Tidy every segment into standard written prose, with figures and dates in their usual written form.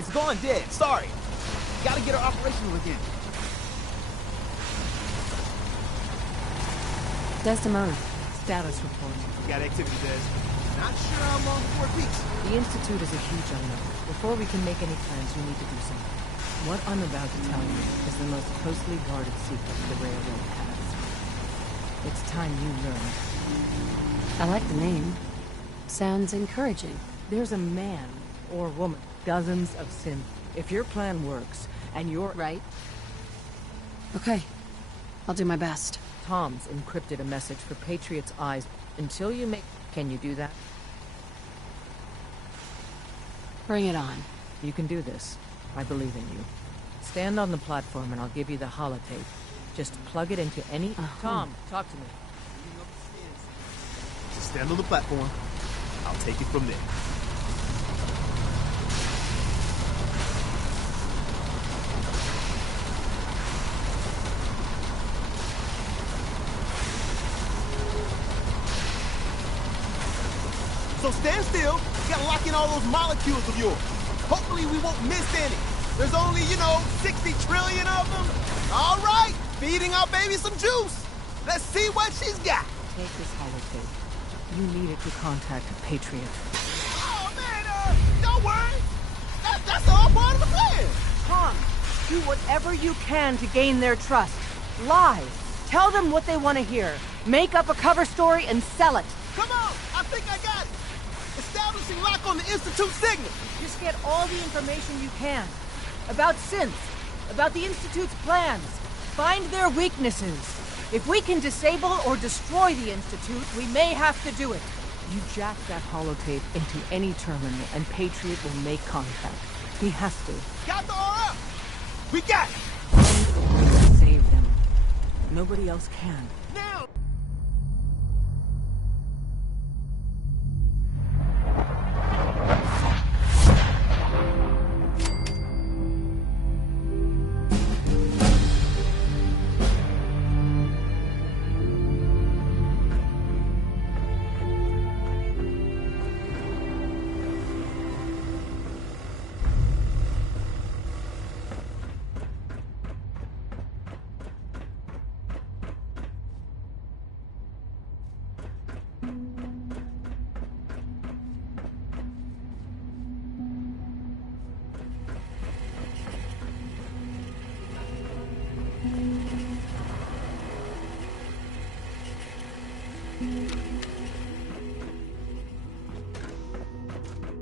It's gone dead. Sorry. Gotta get her operational again. Desdemona, status report. Got activity, Des. Not sure how long before it peaks. The Institute is a huge unknown. Before we can make any plans, you need to do something. What I'm about to tell you is the most closely guarded secret the Railroad has. It's time you learned. I like the name. Sounds encouraging. There's a man, or woman, dozens of synths. If your plan works, and you're... Right? Okay. I'll do my best. Tom's encrypted a message for Patriot's eyes. Until you make... Can you do that? Bring it on. You can do this. I believe in you. Stand on the platform and I'll give you the holotape. Just plug it into any... Tom, talk to me. Just stand on the platform. I'll take it from there. So stand still. You gotta lock in all those molecules of yours. Hopefully we won't miss any. There's only, 60 trillion of them. All right, feeding our baby some juice. Let's see what she's got. Take this holotape. You need it to contact Patriot. Oh, man, don't worry. That's all part of the plan. Tom, do whatever you can to gain their trust. Lie. Tell them what they want to hear. Make up a cover story and sell it. Come on, I think I got it. Establishing lock on the Institute signal. Just get all the information you can. About synths. About the Institute's plans. Find their weaknesses. If we can disable or destroy the Institute, we may have to do it. You jack that holotape into any terminal and Patriot will make contact. He has to. Got the RF. We got it. Save them. Nobody else can. Now.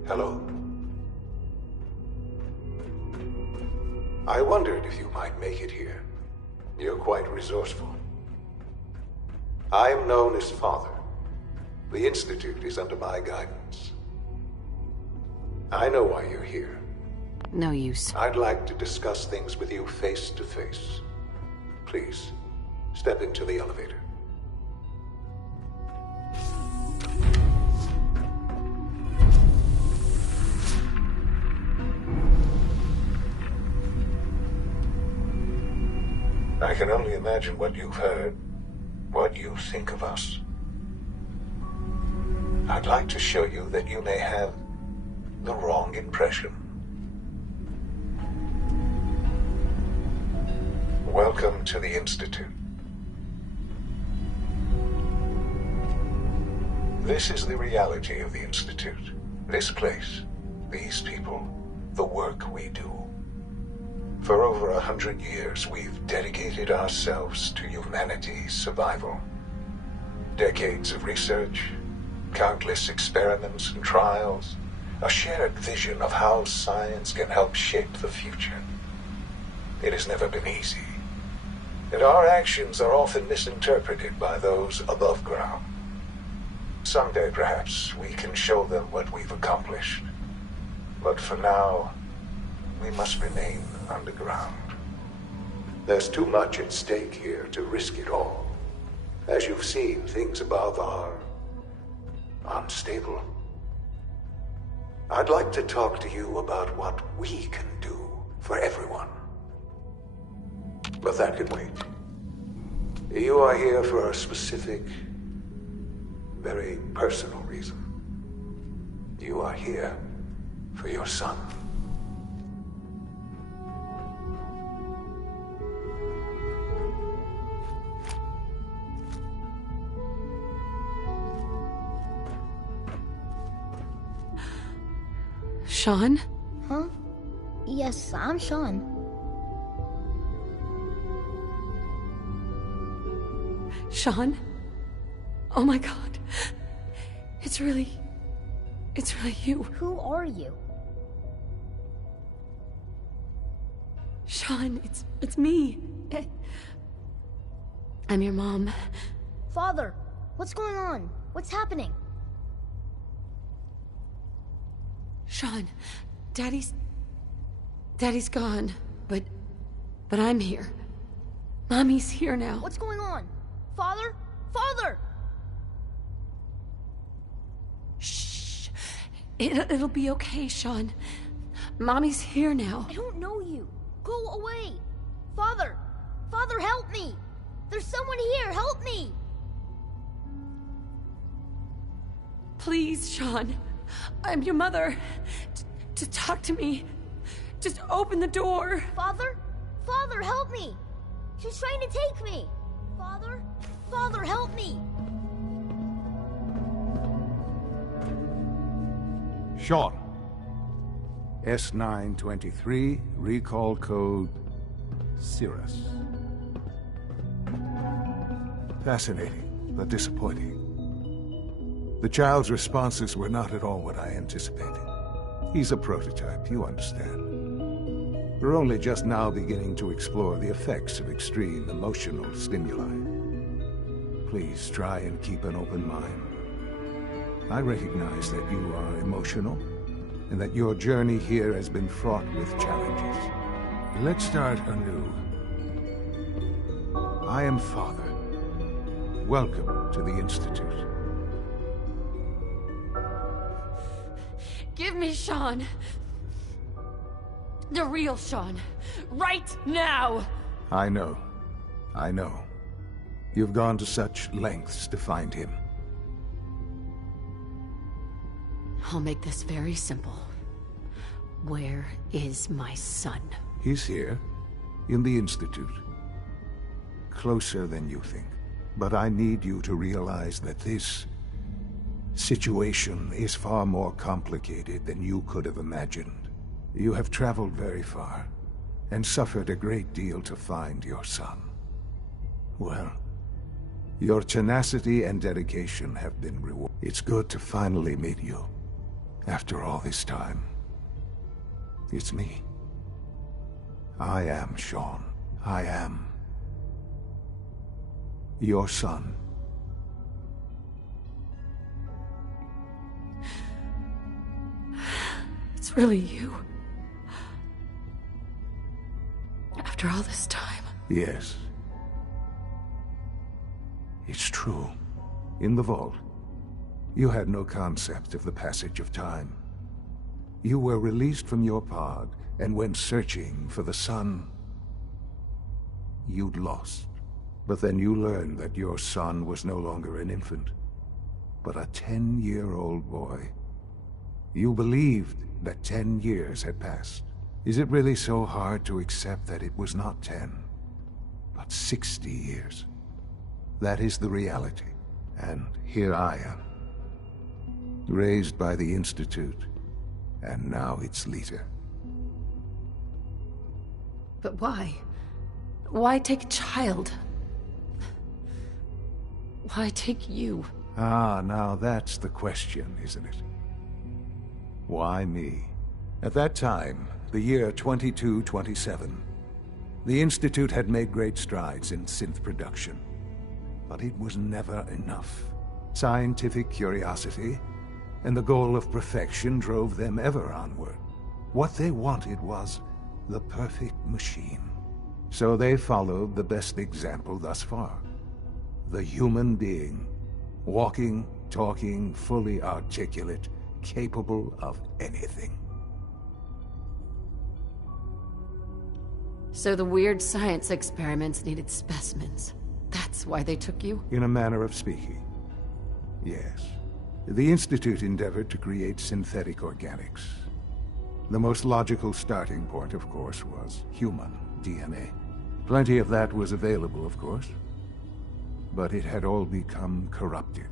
Hello. I wondered if you might make it here. You're quite resourceful. I am known as Father. The Institute is under my guidance. I know why you're here. No use. I'd like to discuss things with you face to face. Please, step into the elevator. I can only imagine what you've heard, what you think of us. I'd like to show you that you may have the wrong impression. Welcome to the Institute. This is the reality of the Institute. This place, these people, the work we do. For over 100 years, we've dedicated ourselves to humanity's survival. Decades of research, countless experiments and trials, a shared vision of how science can help shape the future. It has never been easy, and our actions are often misinterpreted by those above ground. Someday, perhaps, we can show them what we've accomplished. But for now, we must remain underground. There's too much at stake here to risk it all. As you've seen, things above are unstable. I'd like to talk to you about what we can do for everyone. But that can wait. You are here for a specific, very personal reason. You are here for your son. Sean? Huh? Yes, I'm Sean. Sean? Oh my god. It's really you. Who are you? Sean, it's me. I'm your mom. Father, what's going on? What's happening? Sean, Daddy's gone, but I'm here. Mommy's here now. What's going on? Father? Father! Shh. It'll be okay, Sean. Mommy's here now. I don't know you. Go away. Father! Father, help me! There's someone here, help me! Please, Sean. I'm your mother. To talk to me. Just open the door. Father? Father, help me! She's trying to take me! Father? Father, help me! Sean. S923, recall code Cirrus. Fascinating, but disappointing. The child's responses were not at all what I anticipated. He's a prototype, you understand. We're only just now beginning to explore the effects of extreme emotional stimuli. Please try and keep an open mind. I recognize that you are emotional, and that your journey here has been fraught with challenges. Let's start anew. I am Father. Welcome to the Institute. Give me Sean. The real Sean. Right now! I know. I know. You've gone to such lengths to find him. I'll make this very simple. Where is my son? He's here, in the Institute. Closer than you think. But I need you to realize that this situation is far more complicated than you could have imagined. You have traveled very far, and suffered a great deal to find your son. Well, your tenacity and dedication have been rewarded. It's good to finally meet you, after all this time. It's me. I am Sean. I am your son. It's really you. After all this time. Yes. It's true. In the vault, you had no concept of the passage of time. You were released from your pod and went searching for the son you'd lost. But then you learned that your son was no longer an infant, but a 10-year-old boy. You believed that 10 years had passed. Is it really so hard to accept that it was not 10, but 60 years? That is the reality. And here I am, raised by the Institute, and now its leader. But why? Why take a child? Why take you? Ah, now that's the question, isn't it? Why me? At that time, the year 2227, the Institute had made great strides in synth production. But it was never enough. Scientific curiosity and the goal of perfection drove them ever onward. What they wanted was the perfect machine. So they followed the best example thus far. The human being. Walking, talking, fully articulate, capable of anything. So the weird science experiments needed specimens. That's why they took you? In a manner of speaking, yes. The Institute endeavored to create synthetic organics. The most logical starting point, of course, was human DNA. Plenty of that was available, of course. But it had all become corrupted.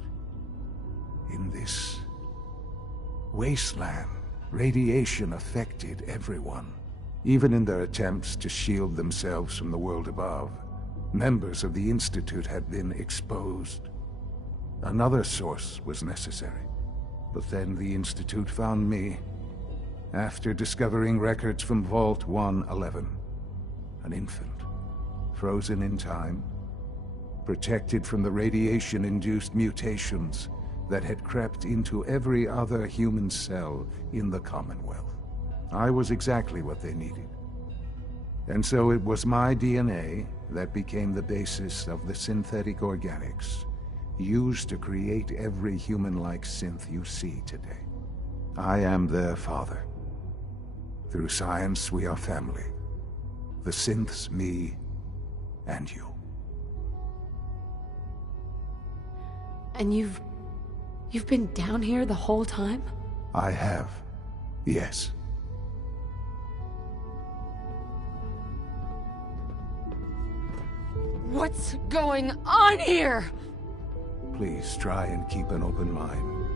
In this wasteland Radiation affected everyone, even in their attempts to shield themselves from the world above. Members of the Institute had been exposed. Another source was necessary. But then the Institute found me, after discovering records from Vault 111. An infant, frozen in time, protected from the radiation-induced mutations that had crept into every other human cell in the Commonwealth. I was exactly what they needed. And so it was my DNA that became the basis of the synthetic organics used to create every human-like synth you see today. I am their father. Through science, we are family. The synths, me, and you. And you've been down here the whole time? I have, yes. What's going on here? Please try and keep an open mind.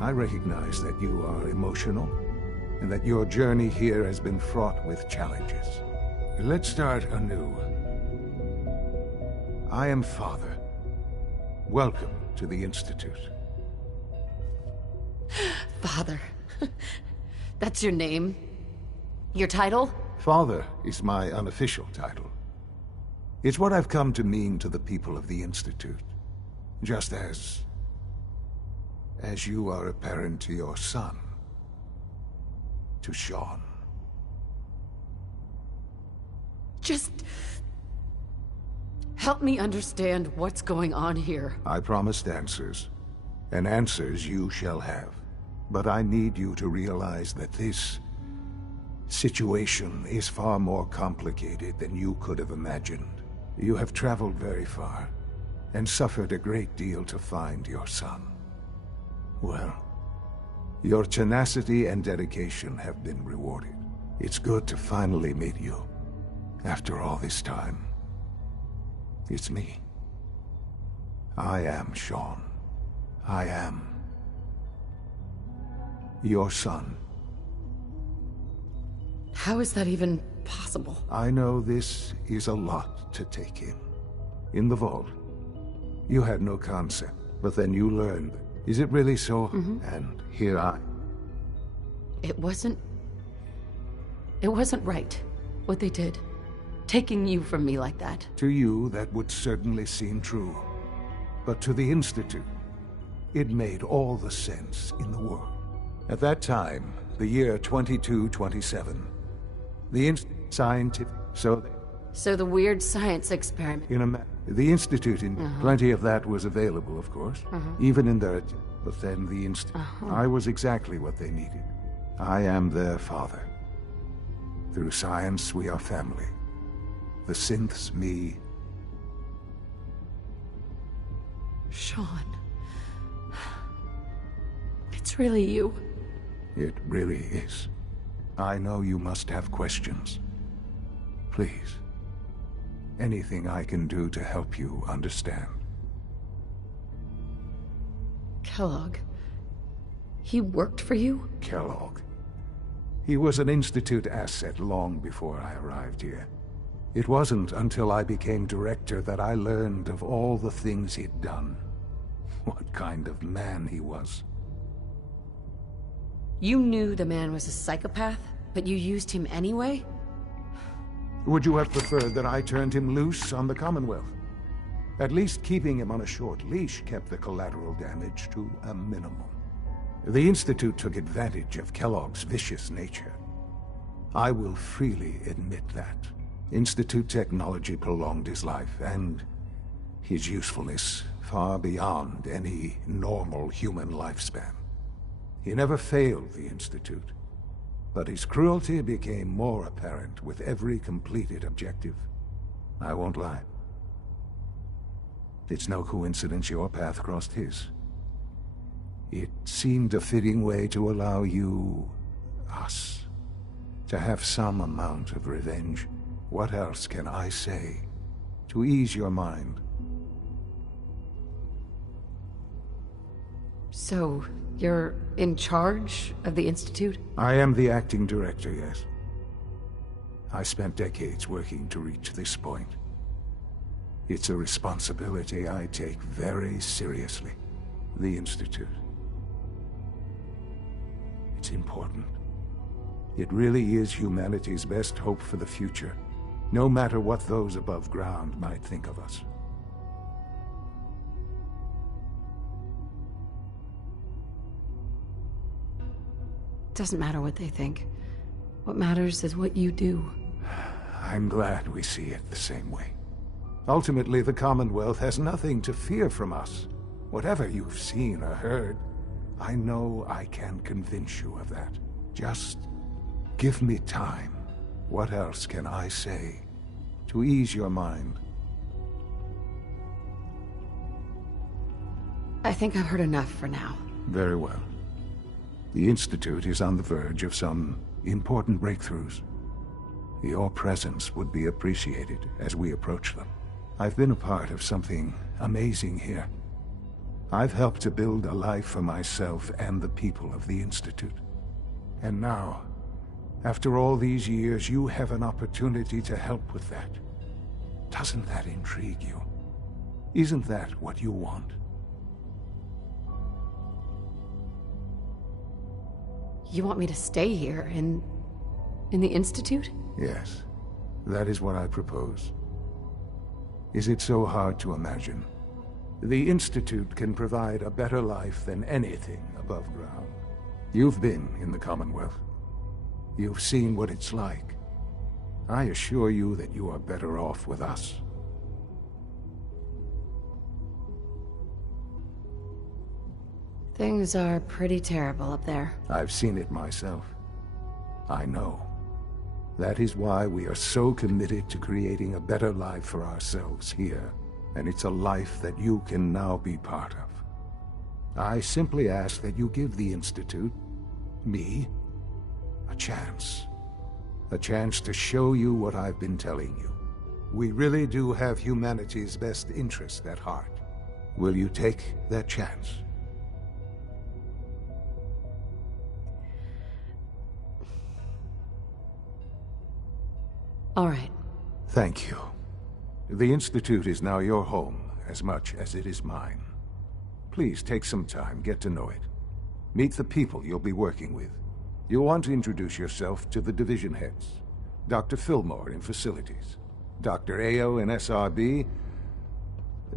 I recognize that you are emotional, and that your journey here has been fraught with challenges. Let's start anew. I am Father. Welcome to the Institute. Father. That's your name? Your title? Father is my unofficial title. It's what I've come to mean to the people of the Institute. Just as you are a parent to your son. To Sean. Just help me understand what's going on here. I promised answers, and answers you shall have. But I need you to realize that this situation is far more complicated than you could have imagined. You have traveled very far, and suffered a great deal to find your son. Well, your tenacity and dedication have been rewarded. It's good to finally meet you, after all this time. It's me. I am Sean. I am your son. How is that even possible? I know this is a lot to take in. In the vault, you had no concept, but then you learned. Is it really so? And here I... It wasn't right, what they did. Taking you from me like that. To you, that would certainly seem true. But to the Institute, it made all the sense in the world. At that time, the year 2227, the scientific... So the weird science experiment... The Institute, plenty of that was available, of course. Even in their... But then the Institute... I was exactly what they needed. I am their father. Through science, we are family. The synths, me... Sean... It's really you. It really is. I know you must have questions. Please. Anything I can do to help you understand. Kellogg... He worked for you? Kellogg. He was an Institute asset long before I arrived here. It wasn't until I became director that I learned of all the things he'd done. What kind of man he was. You knew the man was a psychopath, but you used him anyway? Would you have preferred that I turned him loose on the Commonwealth? At least keeping him on a short leash kept the collateral damage to a minimum. The Institute took advantage of Kellogg's vicious nature. I will freely admit that. Institute technology prolonged his life, and his usefulness far beyond any normal human lifespan. He never failed the Institute, but his cruelty became more apparent with every completed objective. I won't lie. It's no coincidence your path crossed his. It seemed a fitting way to allow you, us, to have some amount of revenge. What else can I say to ease your mind? So, You're in charge of the Institute? I am the acting director, yes. I spent decades working to reach this point. It's a responsibility I take very seriously. The Institute. It's important. It really is humanity's best hope for the future, no matter what those above ground might think of us. Doesn't matter what they think. What matters is what you do. I'm glad we see it the same way. Ultimately, the Commonwealth has nothing to fear from us. Whatever you've seen or heard, I know I can convince you of that. Just give me time. What else can I say to ease your mind? I think I've heard enough for now. Very well. The Institute is on the verge of some important breakthroughs. Your presence would be appreciated as we approach them. I've been a part of something amazing here. I've helped to build a life for myself and the people of the Institute. And now, after all these years, you have an opportunity to help with that. Doesn't that intrigue you? Isn't that what you want? You want me to stay here, in the Institute? Yes, that is what I propose. Is it so hard to imagine? The Institute can provide a better life than anything above ground. You've been in the Commonwealth. You've seen what it's like. I assure you that you are better off with us. Things are pretty terrible up there. I've seen it myself. I know. That is why we are so committed to creating a better life for ourselves here. And it's a life that you can now be part of. I simply ask that you give the Institute, me, a chance. A chance to show you what I've been telling you. We really do have humanity's best interest at heart. Will you take that chance? All right. Thank you. The Institute is now your home, as much as it is mine. Please take some time, get to know it. Meet the people you'll be working with. You'll want to introduce yourself to the division heads. Dr. Fillmore in Facilities, Dr. Ao in SRB,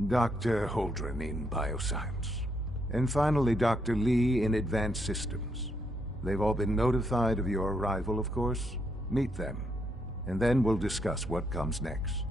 Dr. Holdren in Bioscience, and finally Dr. Lee in Advanced Systems. They've all been notified of your arrival, of course. Meet them, and then we'll discuss what comes next.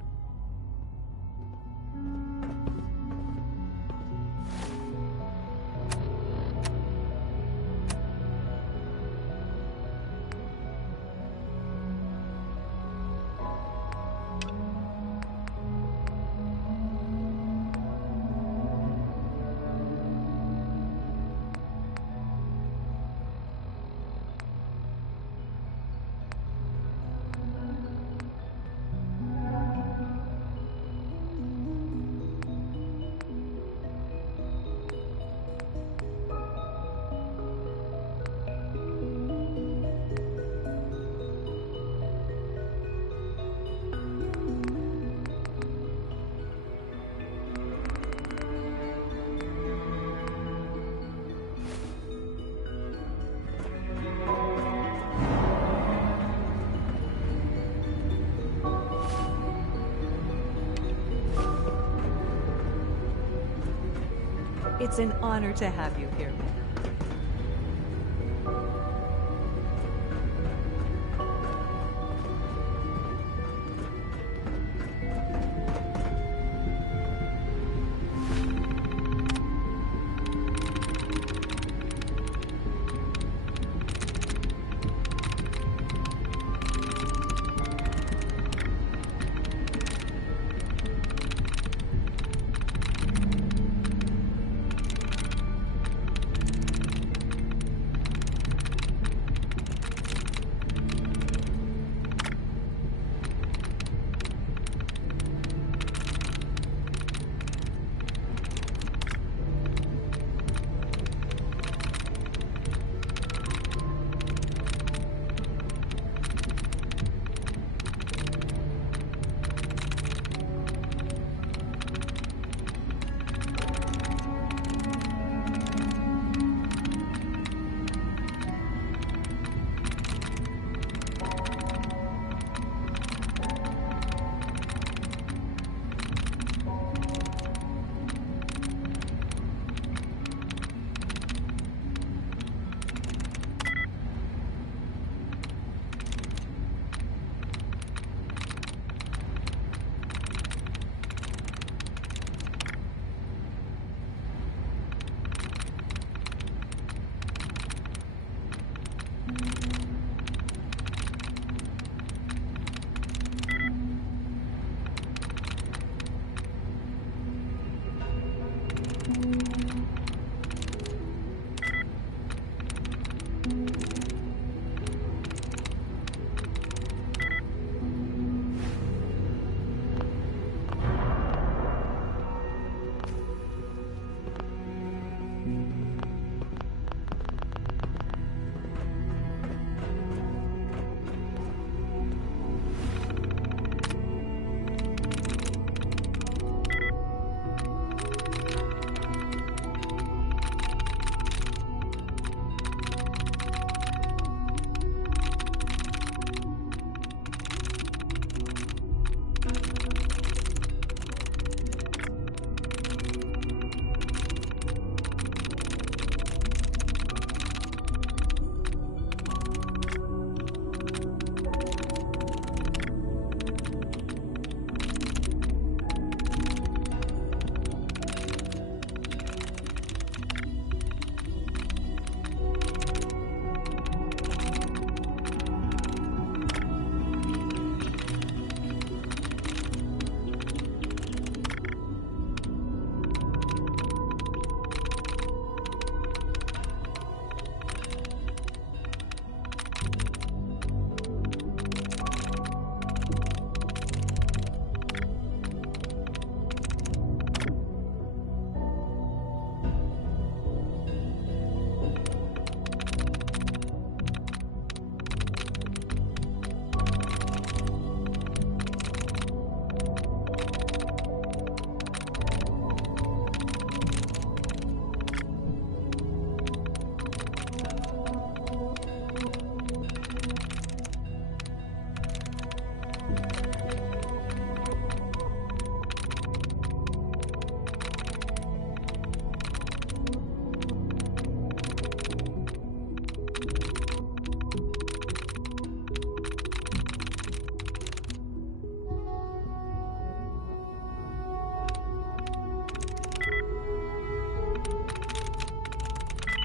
It's an honor to have you here.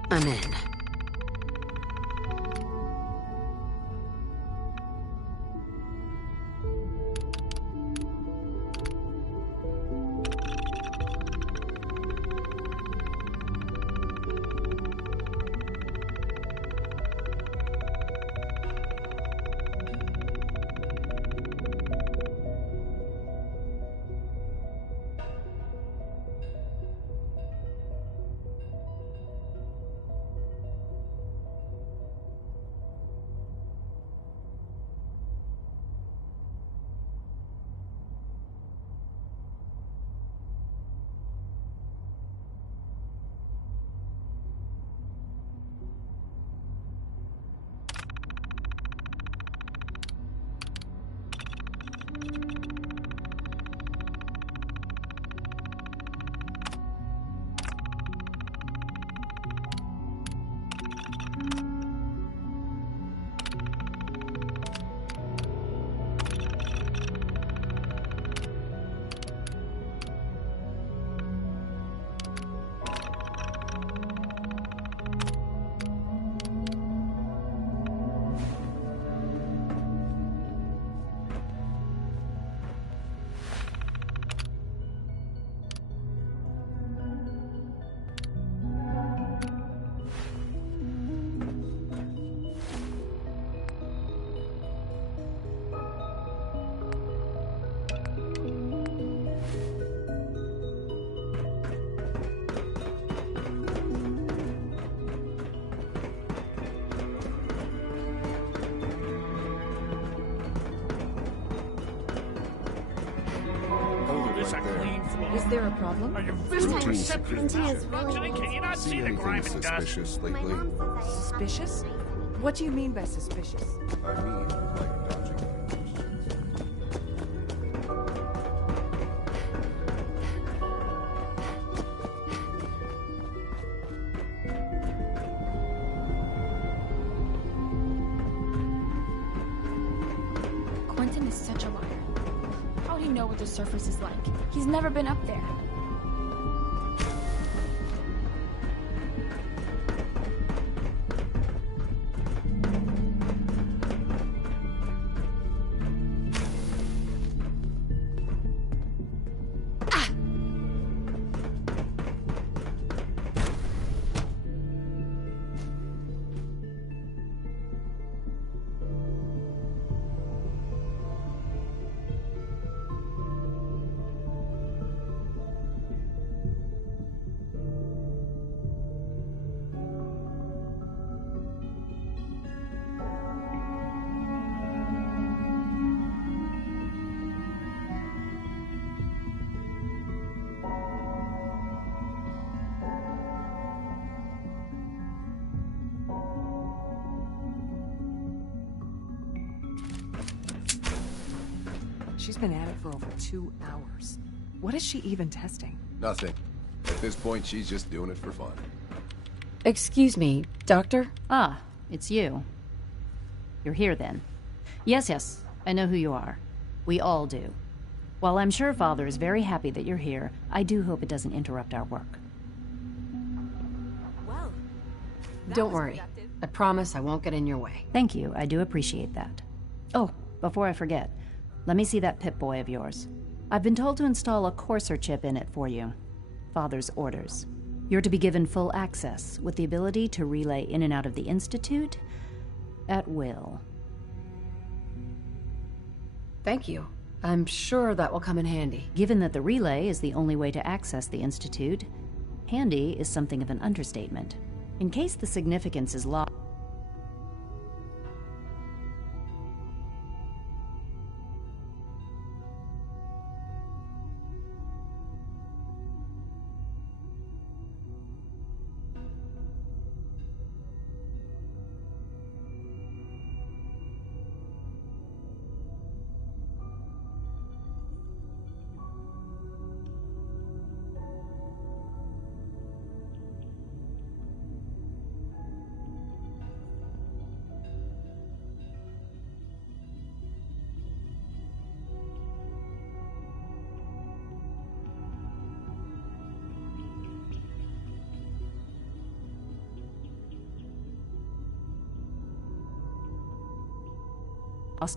I'm in. Is there a problem? Are you physically Routine receptive? security is really Functioning? Can you not see the grime and dust? Suspicious My lately? mom says I Suspicious? What do you mean by suspicious? I mean, like dodging my questions. Quentin is such a liar. How'd he know what the surface is like? He's never been up there. She's been at it for over 2 hours. What is she even testing? Nothing. At this point, she's just doing it for fun. Excuse me, Doctor? Ah, it's you. You're here then. Yes, I know who you are. We all do. While I'm sure Father is very happy that you're here, I do hope it doesn't interrupt our work. Well, don't worry. I promise I won't get in your way. Thank you, I do appreciate that. Oh, before I forget, let me see that Pip-Boy of yours. I've been told to install a Courser chip in it for you. Father's orders. You're to be given full access, with the ability to relay in and out of the Institute at will. Thank you. I'm sure that will come in handy. Given that the relay is the only way to access the Institute, handy is something of an understatement. In case the significance is lost.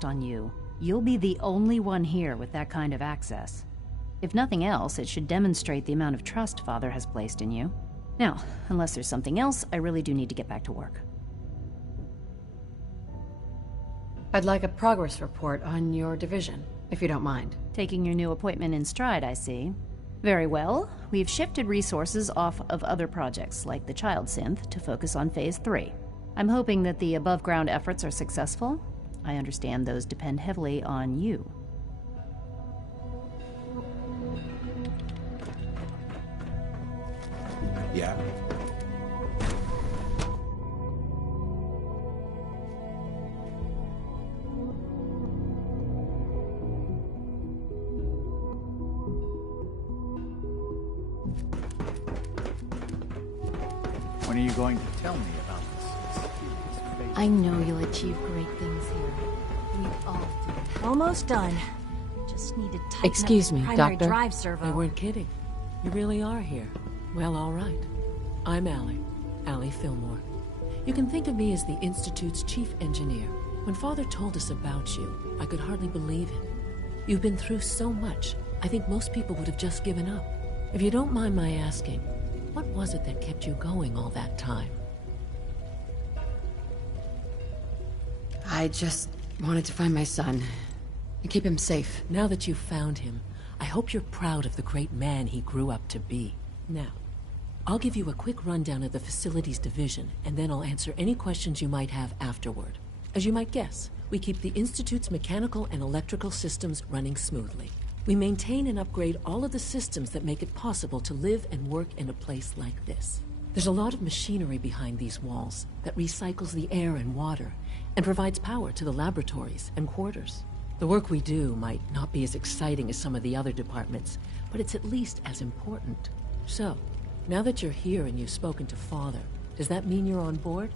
On you. You'll be the only one here with that kind of access. If nothing else, it should demonstrate the amount of trust Father has placed in you. Now, unless there's something else, I really do need to get back to work. I'd like a progress report on your division, if you don't mind. Taking your new appointment in stride, I see. Very well. We've shifted resources off of other projects, like the Child Synth, to focus on Phase 3. I'm hoping that the above-ground efforts are successful. I understand those depend heavily on you. Yeah. When are you going to tell me about this? I know you'll achieve great things here. We all do. Almost done. Just need to tighten Excuse up me, the primary Doctor. drive servo. I weren't kidding. You really are here. Well, all right. I'm Allie Fillmore. You can think of me as the Institute's chief engineer. When Father told us about you, I could hardly believe it. You've been through so much, I think most people would have just given up. If you don't mind my asking, what was it that kept you going all that time? I just wanted to find my son and keep him safe. Now that you've found him, I hope you're proud of the great man he grew up to be. Now, I'll give you a quick rundown of the Facilities Division, and then I'll answer any questions you might have afterward. As you might guess, we keep the Institute's mechanical and electrical systems running smoothly. We maintain and upgrade all of the systems that make it possible to live and work in a place like this. There's a lot of machinery behind these walls that recycles the air and water and provides power to the laboratories and quarters. The work we do might not be as exciting as some of the other departments, but it's at least as important. So, now that you're here and you've spoken to Father, does that mean you're on board?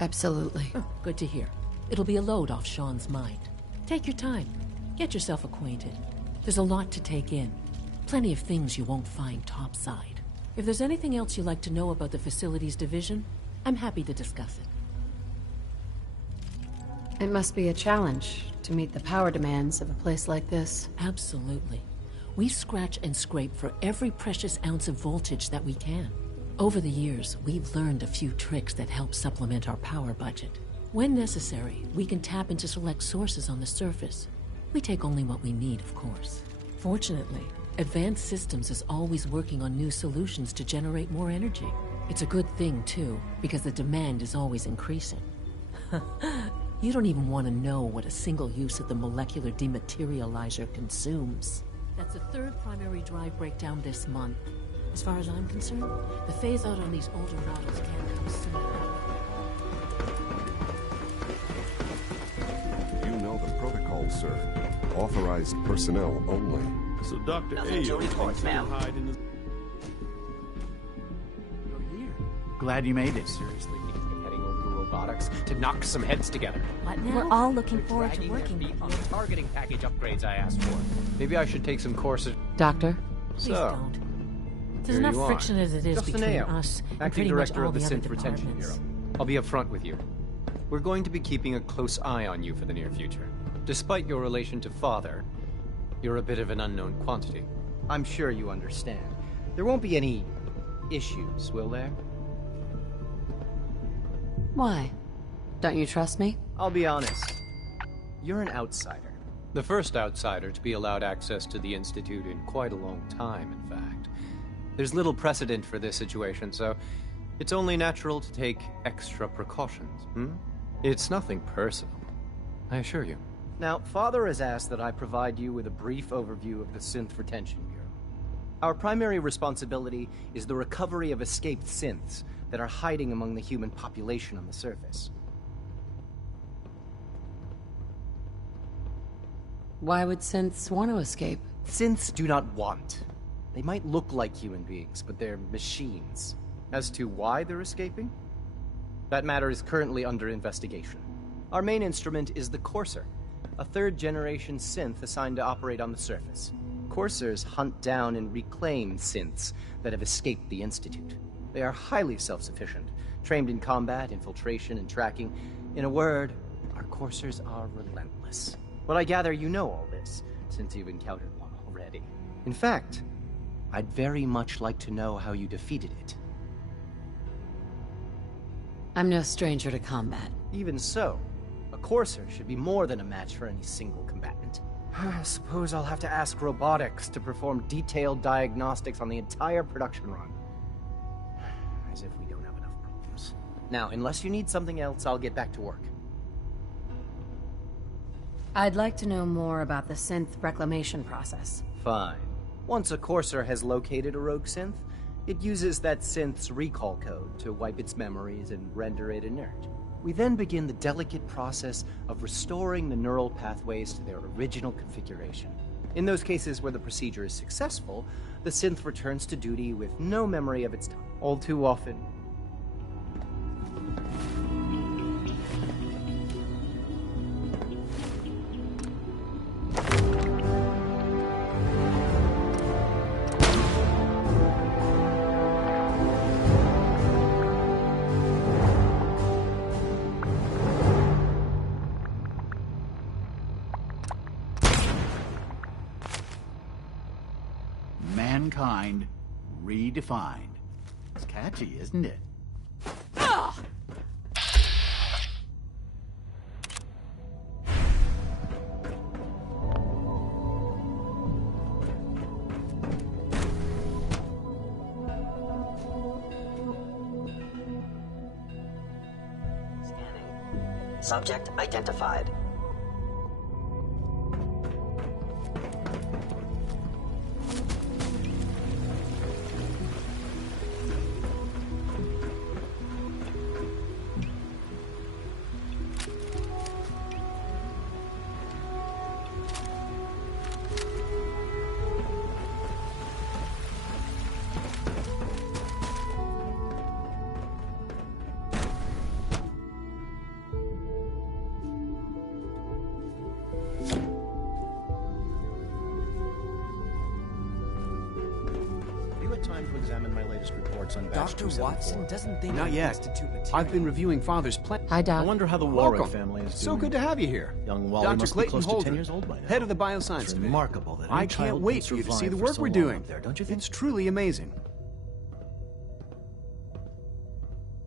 Absolutely. Oh, good to hear. It'll be a load off Sean's mind. Take your time. Get yourself acquainted. There's a lot to take in. Plenty of things you won't find topside. If there's anything else you'd like to know about the Facilities Division, I'm happy to discuss it. It must be a challenge to meet the power demands of a place like this. Absolutely. We scratch and scrape for every precious ounce of voltage that we can. Over the years, we've learned a few tricks that help supplement our power budget. When necessary, we can tap into select sources on the surface. We take only what we need, of course. Fortunately, Advanced Systems is always working on new solutions to generate more energy. It's a good thing, too, because the demand is always increasing. You don't even want to know what a single use of the molecular dematerializer consumes. That's the third primary drive breakdown this month. As far as I'm concerned, the phase-out on these older models can't come soon enough. You know follow the protocol, sir. Authorized personnel only. So Dr. Nothing to report, ma'am. You're here. Glad you made it. Seriously, heading over to robotics to knock some heads together. What now? We're all looking forward to working with on you. the targeting package upgrades I asked for. Maybe I should take some courses. Doctor? Please So, don't. There's here enough you are. friction as it is Justin between Ayo, us and acting pretty much director all of the the other Synth Retention departments. Bureau. I'll be upfront with you. We're going to be keeping a close eye on you for the near future. Despite your relation to Father, you're a bit of an unknown quantity. I'm sure you understand. There won't be any issues, will there? Why? Don't you trust me? I'll be honest. You're an outsider. The first outsider to be allowed access to the Institute in quite a long time, in fact. There's little precedent for this situation, so it's only natural to take extra precautions, It's nothing personal, I assure you. Now, Father has asked that I provide you with a brief overview of the Synth Retention Bureau. Our primary responsibility is the recovery of escaped synths that are hiding among the human population on the surface. Why would synths want to escape? Synths do not want. They might look like human beings, but they're machines. As to why they're escaping? That matter is currently under investigation. Our main instrument is the Courser, a third-generation synth assigned to operate on the surface. Coursers hunt down and reclaim synths that have escaped the Institute. They are highly self-sufficient, trained in combat, infiltration, and tracking. In a word, our Coursers are relentless. But I gather you know all this, since you've encountered one already. In fact, I'd very much like to know how you defeated it. I'm no stranger to combat. Even so, a Courser should be more than a match for any single combatant. I suppose I'll have to ask robotics to perform detailed diagnostics on the entire production run. As if we don't have enough problems. Now, unless you need something else, I'll get back to work. I'd like to know more about the synth reclamation process. Fine. Once a Courser has located a rogue synth, it uses that synth's recall code to wipe its memories and render it inert. We then begin the delicate process of restoring the neural pathways to their original configuration. In those cases where the procedure is successful, the synth returns to duty with no memory of its time. All too often, Mankind redefined. It's catchy, isn't it? Subject identified. Time to examine my latest reports on Batch Dr. Watson doesn't think Not yet. Institute material. I've been reviewing Father's plan. Hi, Doc. I wonder how the Warwick Welcome. family is doing. So good to have you here. Young Wally Dr. must Clayton be close Holder, to 10 years old by now. head of the Bioscience It's Division. remarkable that I any can't child wait can for you to see survive the for work so we're long doing. up there, don't you think? It's truly amazing.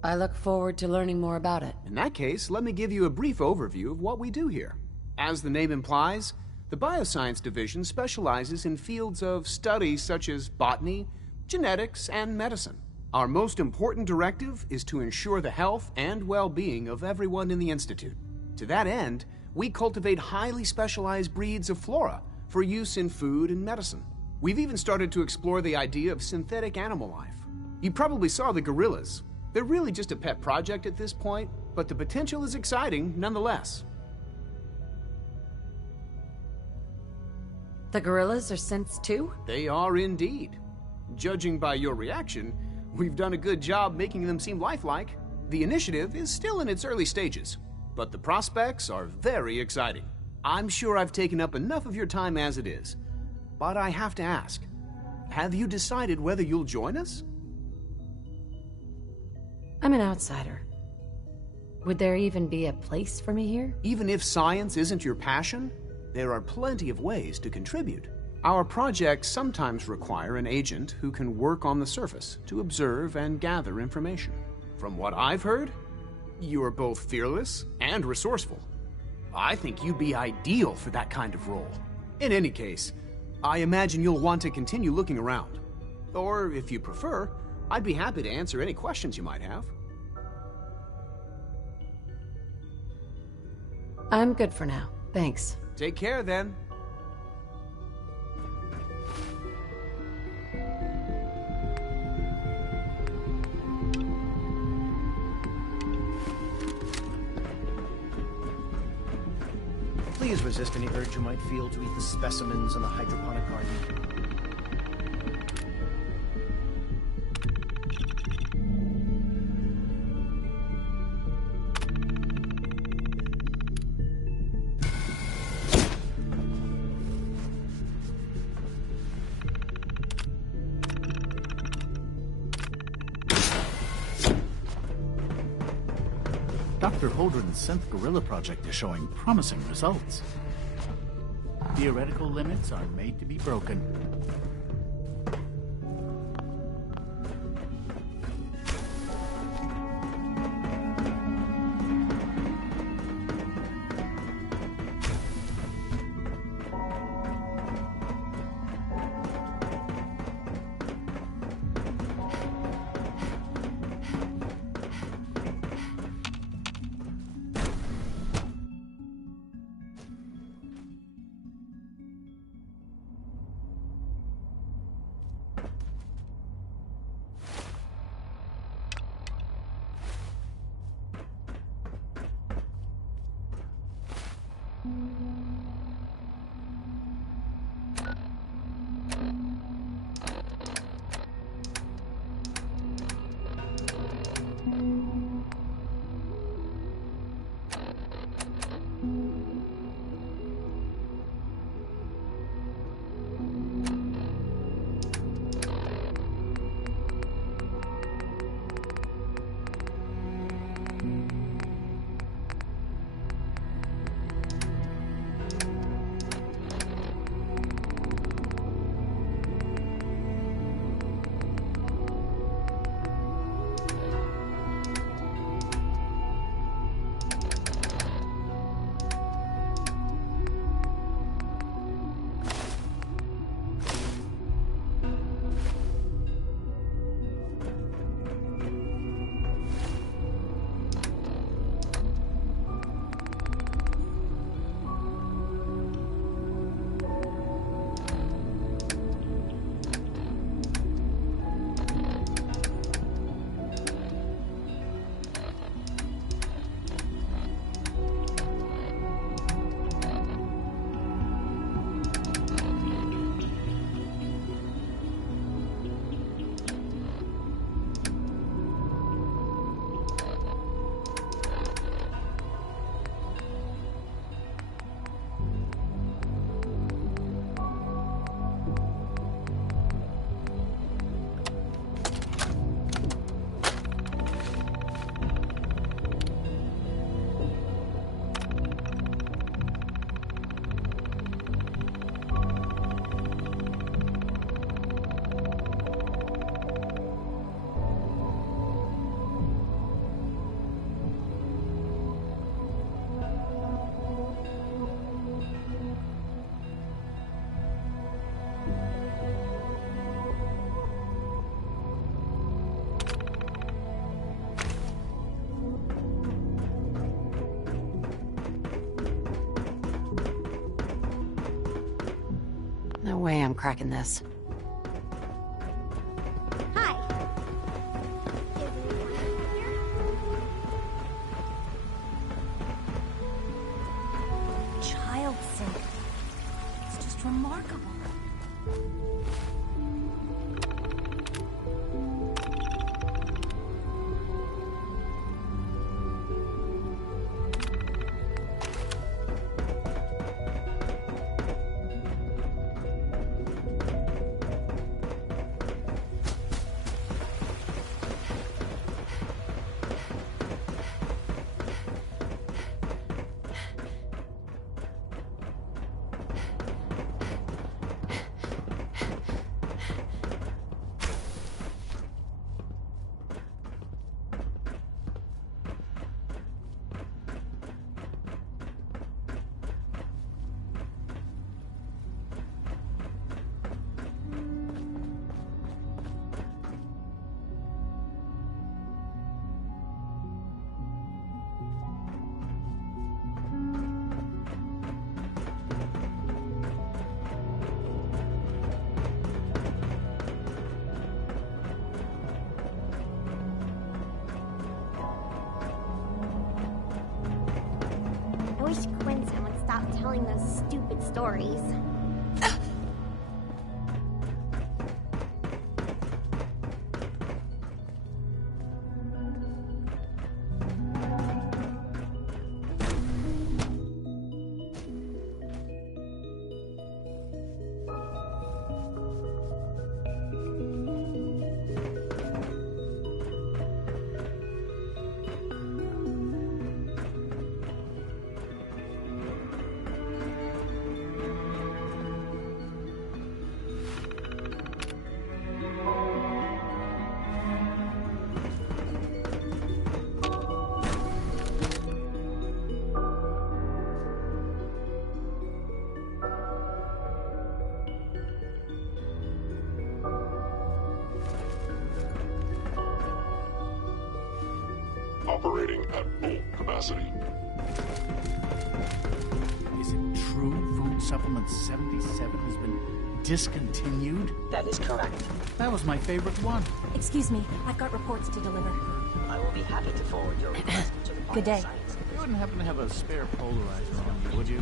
I look forward to learning more about it. In that case, let me give you a brief overview of what we do here. As the name implies, the Bioscience Division specializes in fields of study such as botany, genetics, and medicine. Our most important directive is to ensure the health and well-being of everyone in the Institute. To that end, we cultivate highly specialized breeds of flora for use in food and medicine. We've even started to explore the idea of synthetic animal life. You probably saw the gorillas. They're really just a pet project at this point, but the potential is exciting nonetheless. The gorillas are synths too? They are indeed. Judging by your reaction, we've done a good job making them seem lifelike. The initiative is still in its early stages, but the prospects are very exciting. I'm sure I've taken up enough of your time as it is, but I have to ask, have you decided whether you'll join us? I'm an outsider. Would there even be a place for me here? Even if science isn't your passion, there are plenty of ways to contribute. Our projects sometimes require an agent who can work on the surface to observe and gather information. From what I've heard, you are both fearless and resourceful. I think you'd be ideal for that kind of role. In any case, I imagine you'll want to continue looking around. Or, if you prefer, I'd be happy to answer any questions you might have. I'm good for now. Thanks. Take care, then. Please resist any urge you might feel to eat the specimens in the hydroponic garden. Dr. Holdren's Synth Gorilla project is showing promising results. Theoretical limits are made to be broken. No way I'm cracking this. Hi. Child synth. It's just remarkable. remarkable. I wish Quentin would stop telling those stupid stories. Operating at full capacity. Is it true Food Supplement 77 has been discontinued? That is correct. That was my favorite one. Excuse me, I've got reports to deliver. I will be happy to forward your request to the Good day. Science. You wouldn't happen to have a spare polarizer on you, would you?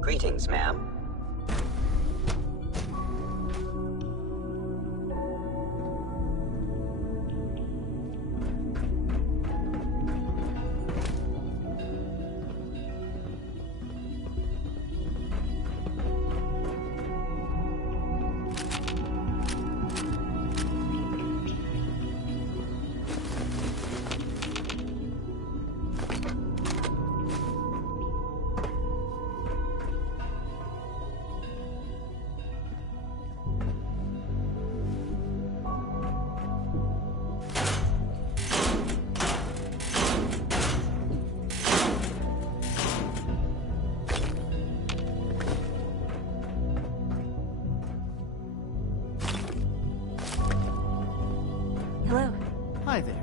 Greetings, ma'am. Hi there.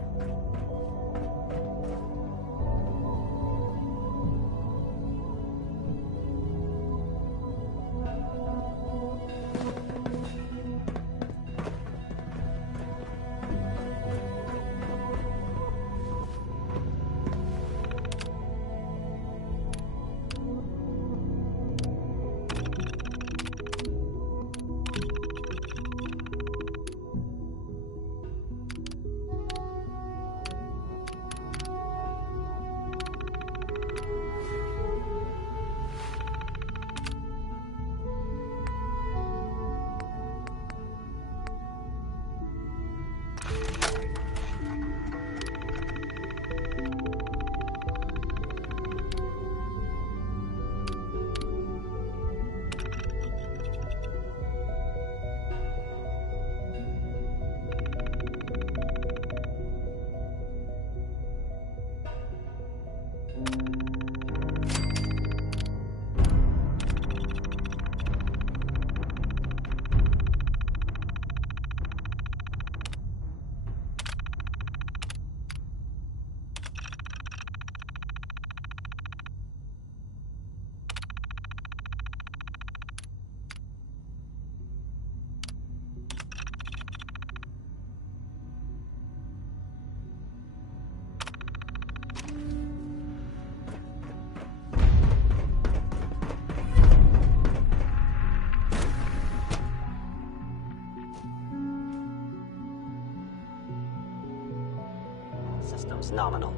Systems nominal.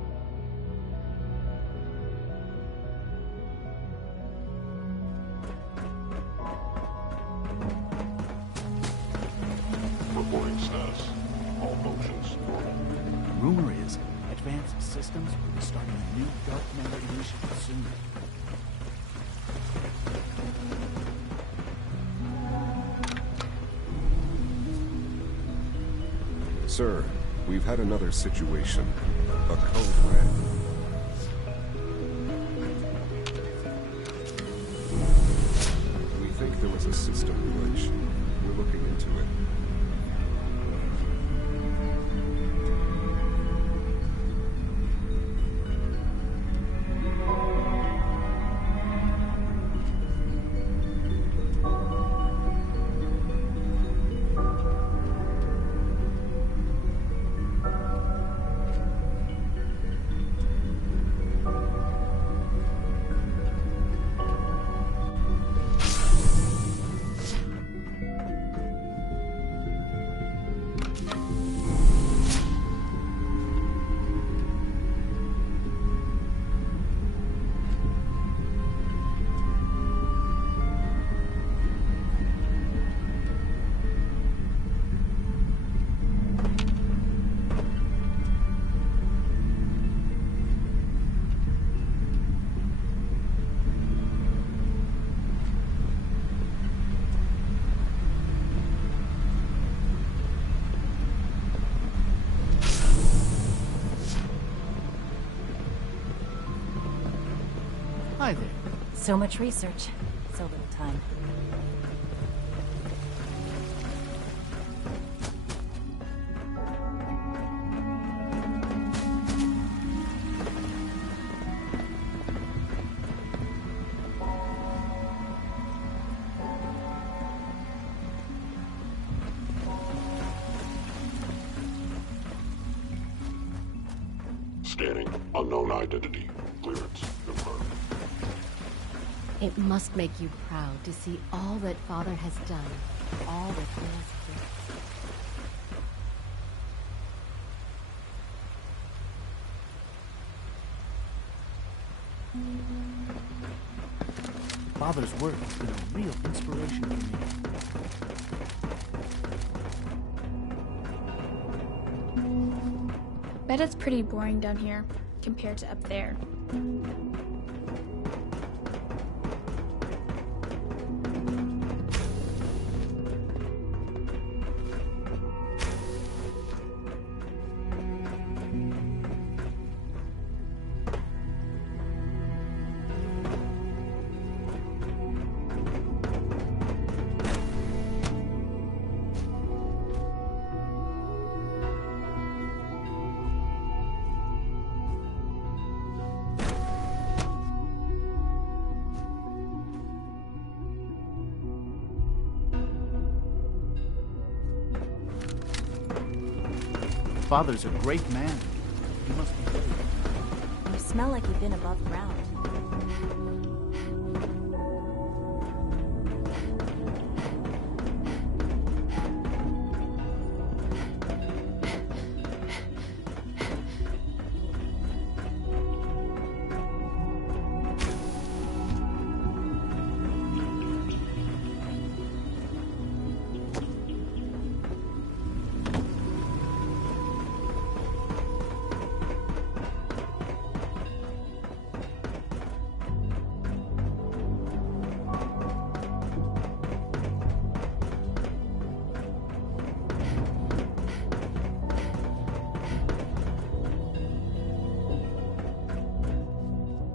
Reporting status. All functions normal. Rumor is, Advanced Systems will be starting a new Dark Matter initiative soon. Sir, we've had another situation. A code red. We think there was a system glitch. We're looking into it. Hi there. So much research, so little time. Scanning. Unknown identity. Clearance confirmed. It must make you proud to see all that Father has done, all that he has built. Father's work has been a real inspiration for me. Bet it's pretty boring down here compared to up there. Father's a great man. He must be dead. You smell like you've been above ground.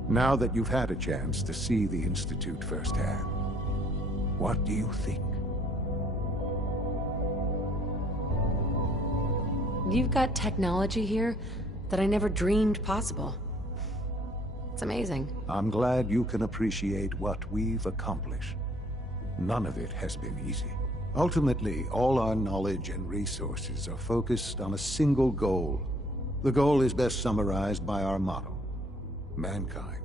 Now that you've had a chance to see the Institute firsthand, what do you think? You've got technology here that I never dreamed possible. It's amazing. I'm glad you can appreciate what we've accomplished. None of it has been easy. Ultimately, all our knowledge and resources are focused on a single goal. The goal is best summarized by our motto: mankind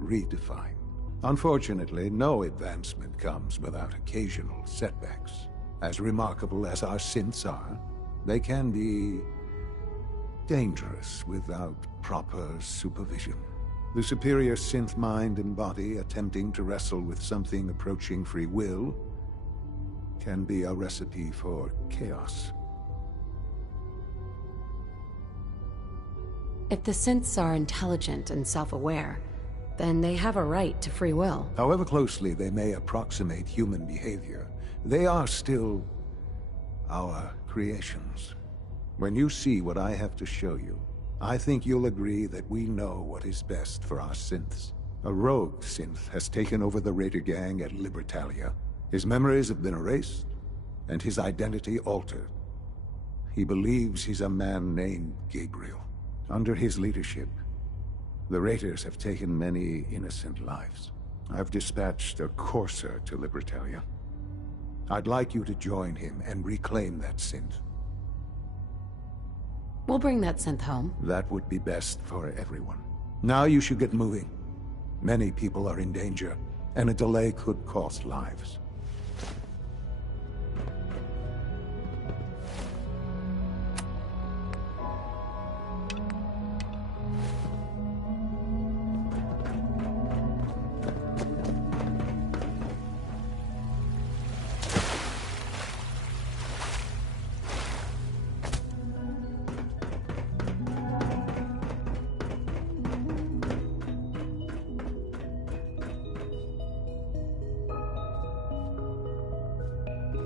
redefined. Unfortunately, no advancement comes without occasional setbacks. As remarkable as our synths are, they can be dangerous without proper supervision. The superior synth mind and body attempting to wrestle with something approaching free will can be a recipe for chaos. If the synths are intelligent and self-aware, then they have a right to free will. However closely they may approximate human behavior, they are still our creations. When you see what I have to show you, I think you'll agree that we know what is best for our synths. A rogue synth has taken over the Raider gang at Libertalia. His memories have been erased, and his identity altered. He believes he's a man named Gabriel. Under his leadership, the Raiders have taken many innocent lives. I've dispatched a Courser to Libertalia. I'd like you to join him and reclaim that synth. We'll bring that synth home. That would be best for everyone. Now you should get moving. Many people are in danger, and a delay could cost lives.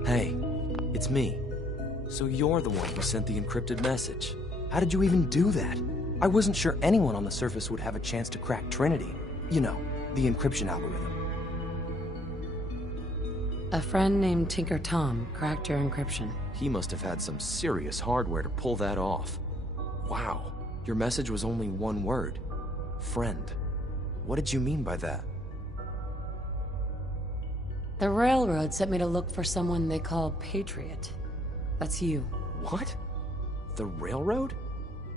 Hey, it's me. So you're the one who sent the encrypted message. How did you even do that? I wasn't sure anyone on the surface would have a chance to crack Trinity. You know, the encryption algorithm. A friend named Tinker Tom cracked your encryption. He must have had some serious hardware to pull that off. Wow, your message was only one word. Friend. What did you mean by that? The Railroad sent me to look for someone they call Patriot. That's you. What? The Railroad?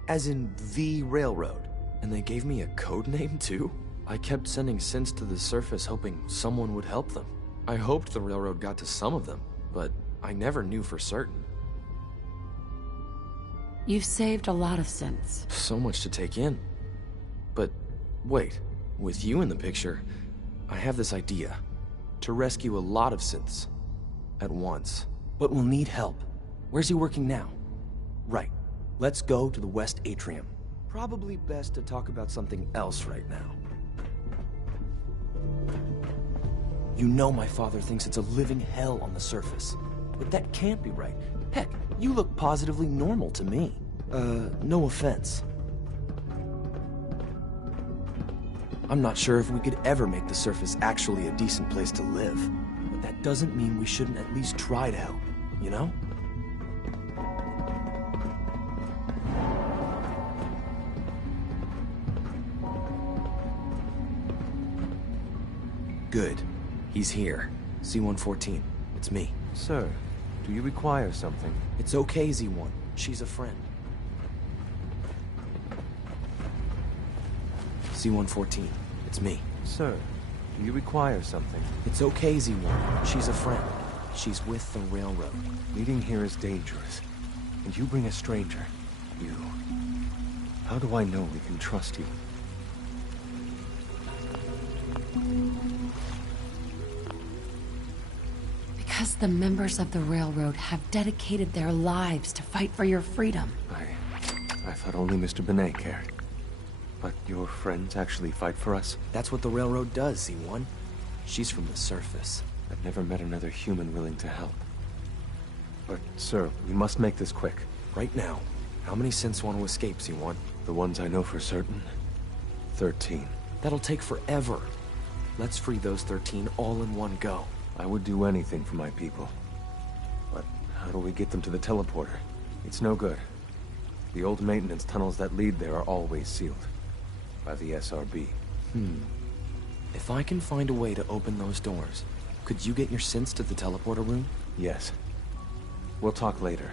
As in the Railroad? And they gave me a code name too? I kept sending synths to the surface hoping someone would help them. I hoped the Railroad got to some of them, but I never knew for certain. You've saved a lot of synths. So much to take in. But wait, with you in the picture, I have this idea. To rescue a lot of synths at once. But we'll need help. Where's he working now? Right. Let's go to the West Atrium. Probably best to talk about something else right now. You know my father thinks it's a living hell on the surface. But that can't be right. Heck, you look positively normal to me. No offense. I'm not sure if we could ever make the surface actually a decent place to live. But that doesn't mean we shouldn't at least try to help, you know? Good. He's here. C-114. It's me. Sir, do you require something? It's okay, Z1. She's a friend. Z-114, it's me. Sir, do you require something? It's okay, Z-1. She's a friend. She's with the Railroad. Meeting here is dangerous. And you bring a stranger. You. How do I know we can trust you? Because the members of the Railroad have dedicated their lives to fight for your freedom. I thought only Mr. Benet cared. But your friends actually fight for us? That's what the Railroad does, Z-1. She's from the surface. I've never met another human willing to help. But, sir, we must make this quick. Right now. How many synths want to escape, Z-1? The ones I know for certain? 13. That'll take forever. Let's free those 13 all in one go. I would do anything for my people. But how do we get them to the teleporter? It's no good. The old maintenance tunnels that lead there are always sealed. By the SRB. If I can find a way to open those doors, could you get your synths to the teleporter room? Yes. We'll talk later.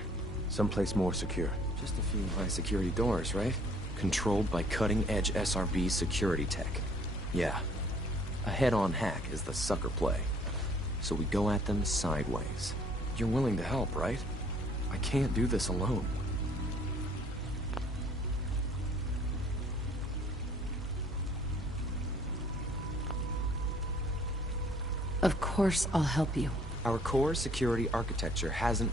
Someplace more secure. Just a few high-security doors, right? Controlled by cutting-edge SRB security tech. Yeah. A head-on hack is the sucker play. So we go at them sideways. You're willing to help, right? I can't do this alone. Of course I'll help you. Our core security architecture hasn't...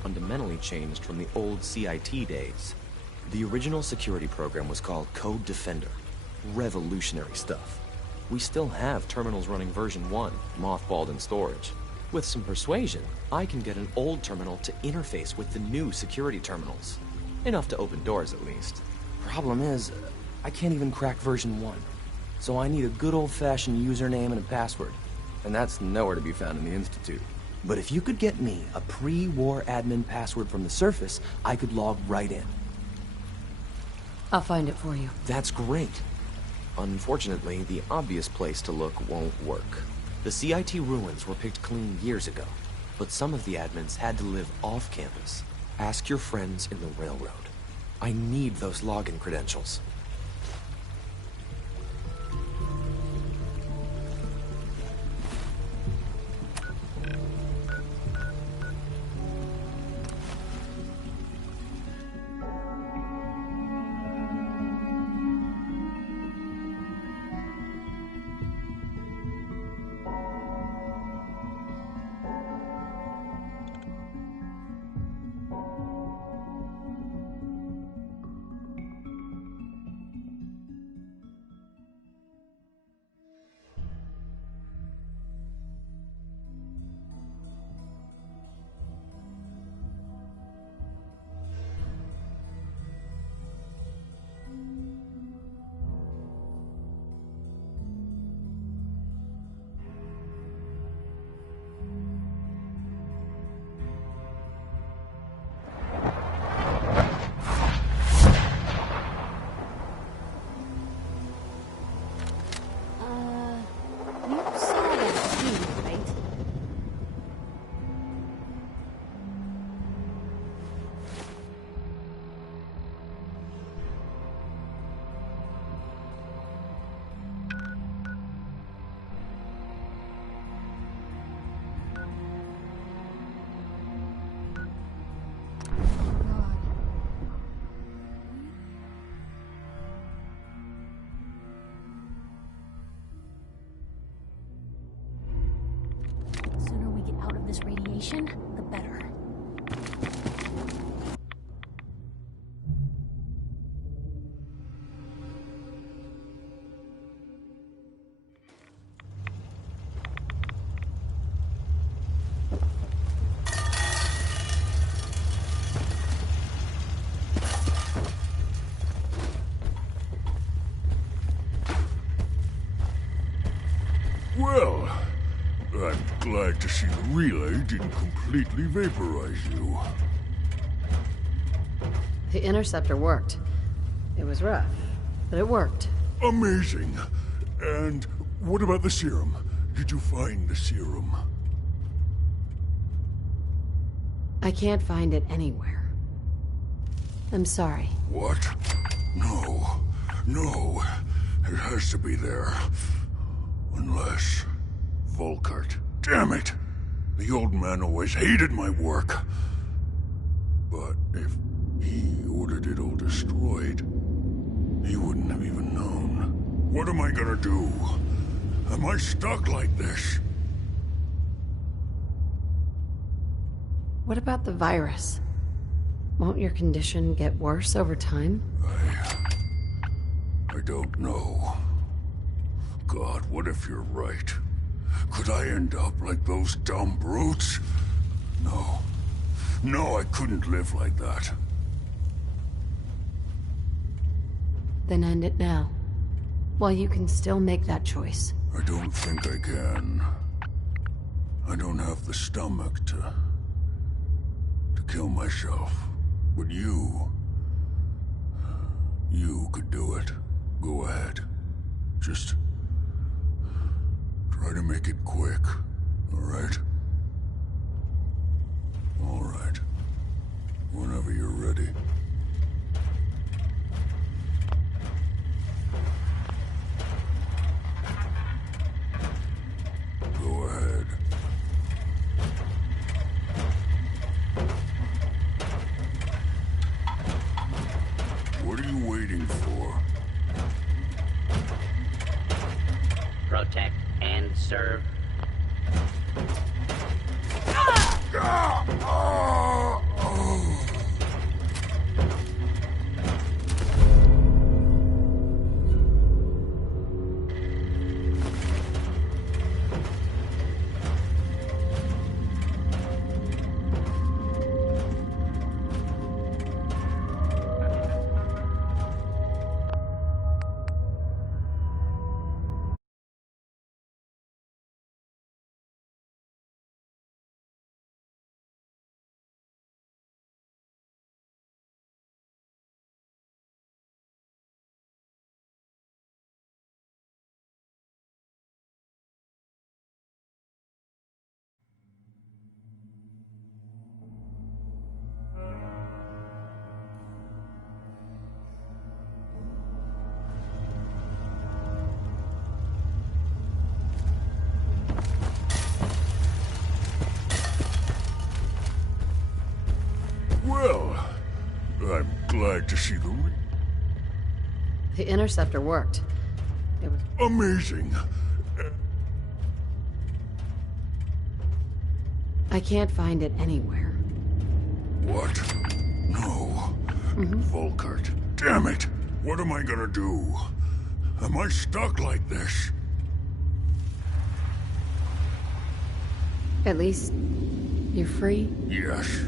Fundamentally changed from the old CIT days. The original security program was called Code Defender. Revolutionary stuff. We still have terminals running version 1, mothballed in storage. With some persuasion, I can get an old terminal to interface with the new security terminals. Enough to open doors, at least. Problem is, I can't even crack version 1. So I need a good old-fashioned username and a password. And that's nowhere to be found in the Institute. But if you could get me a pre-war admin password from the surface, I could log right in. I'll find it for you. That's great. Unfortunately, the obvious place to look won't work. The CIT ruins were picked clean years ago, but some of the admins had to live off campus. Ask your friends in the railroad. I need those login credentials. This radiation, the better. Well, I'm glad to see the relay didn't completely vaporize you. The interceptor worked. It was rough, but it worked. Amazing. And what about the serum? Did you find the serum? I can't find it anywhere. I'm sorry. What? No. No. It has to be there. Unless... Volkart. Damn it! The old man always hated my work. But if he ordered it all destroyed, he wouldn't have even known. What am I gonna do? Am I stuck like this? What about the virus? Won't your condition get worse over time? I don't know. God, what if you're right? Could I end up like those dumb brutes? No. No, I couldn't live like that. Then end it now. While you can still make that choice. I don't think I can. I don't have the stomach to kill myself. But you could do it. Go ahead. Just try to make it quick, all right? All right. Whenever you're ready. Go ahead. What are you waiting for? Protect and serve. glad to see the... The interceptor worked. It was... Amazing. I can't find it anywhere. What? No. Volkert. Damn it! What am I gonna do? Am I stuck like this? At least, you're free? Yes.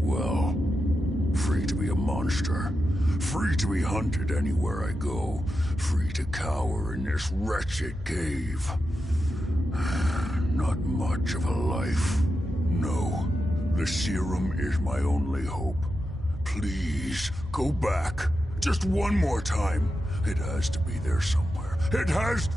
Well, free to be a monster. Free to be hunted anywhere I go. Free to cower in this wretched cave. Not much of a life. No. The serum is my only hope. Please, go back. Just one more time. It has to be there somewhere. It has...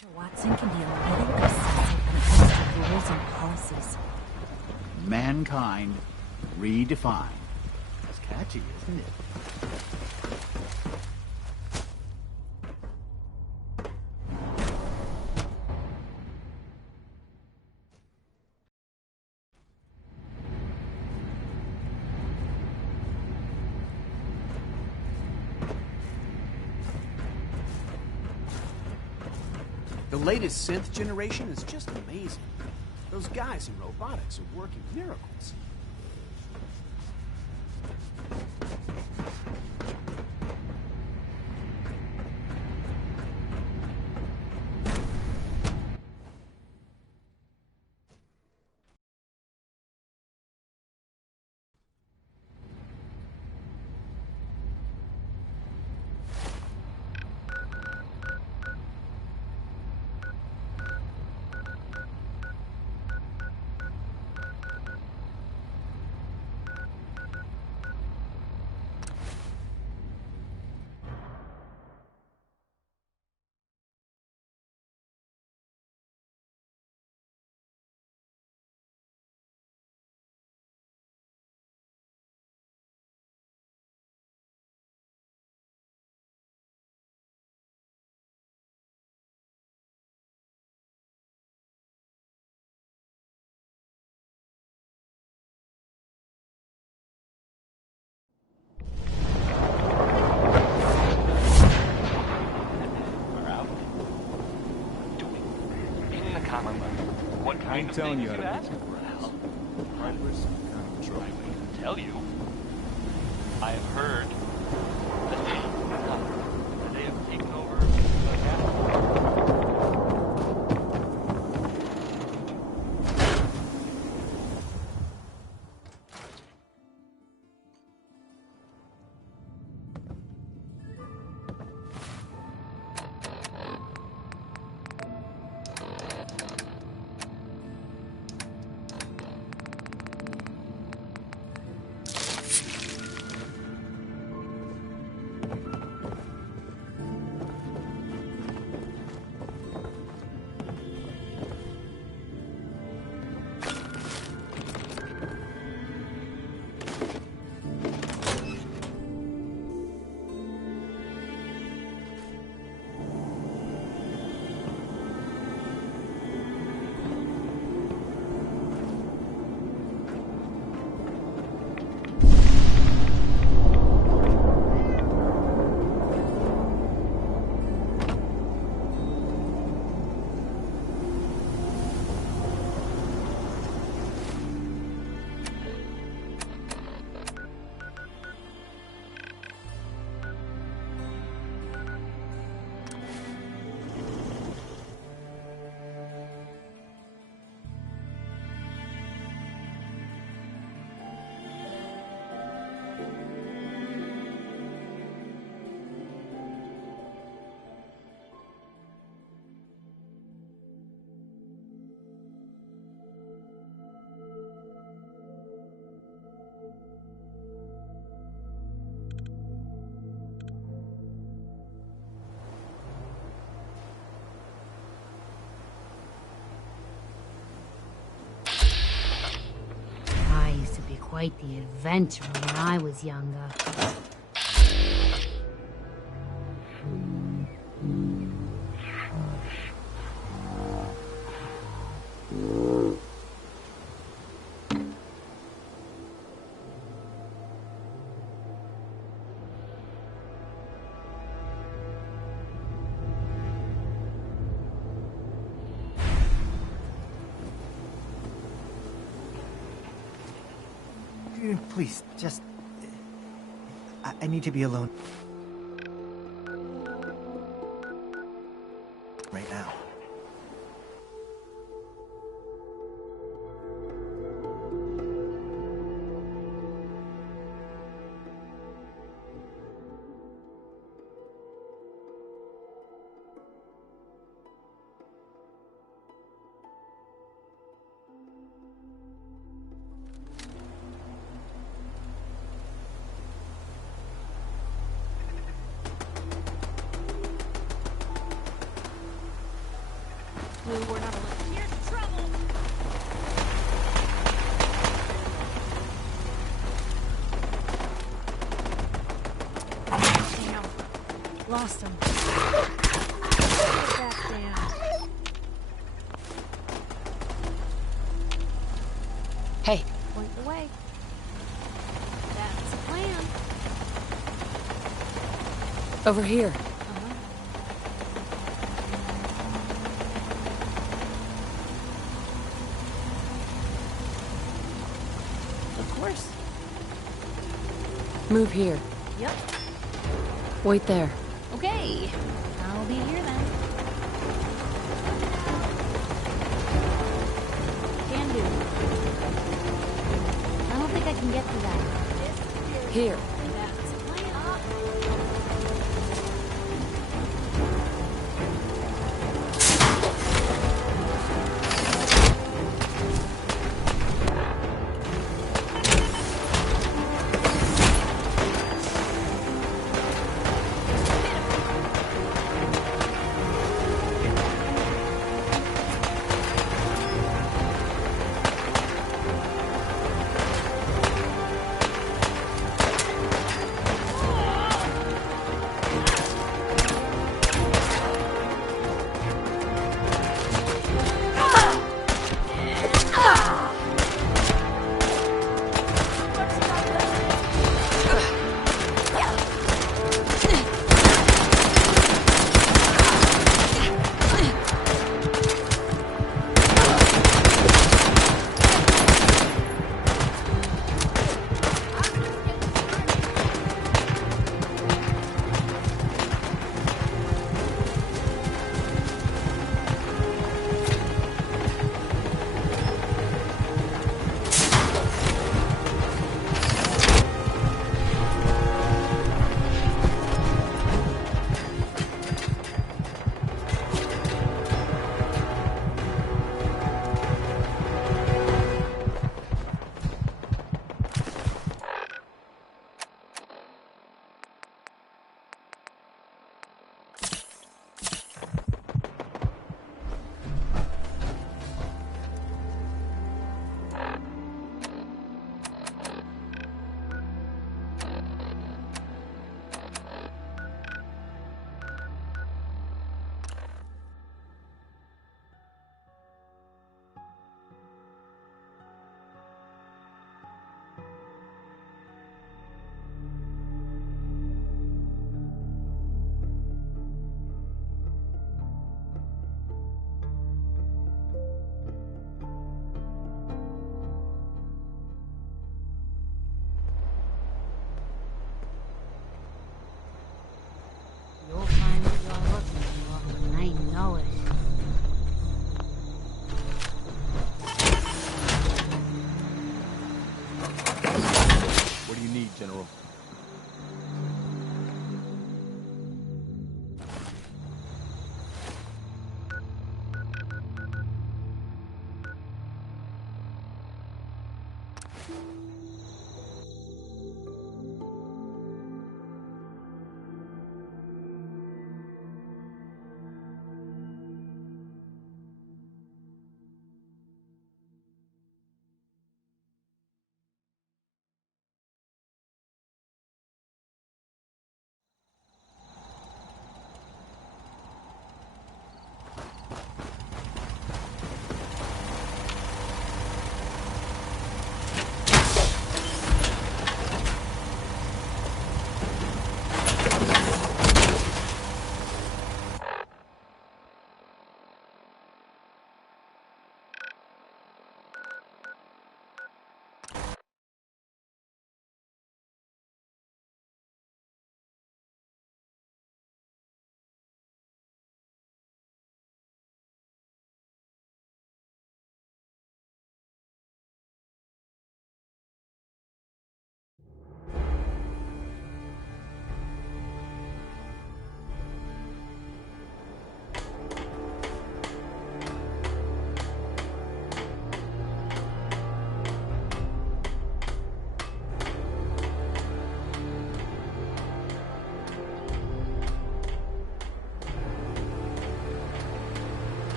Dr. Watson can be a little obsessive when it comes to rules and policies. Mankind redefined. It's catchy, isn't it? The latest synth generation is just amazing. Those guys in robotics are working miracles. I'm telling you, I tell you. I have heard that they have taken over the capital. quite the adventure when I was younger. Please, just... I need to be alone. Right now. We're not alone. Here's trouble! Damn. Lost him. Get back down. Hey. Point the way. That's the plan. Over here. Move here. Yep. Wait there. Okay. I'll be here then. Can do. I don't think I can get to that. Here. That's the plan.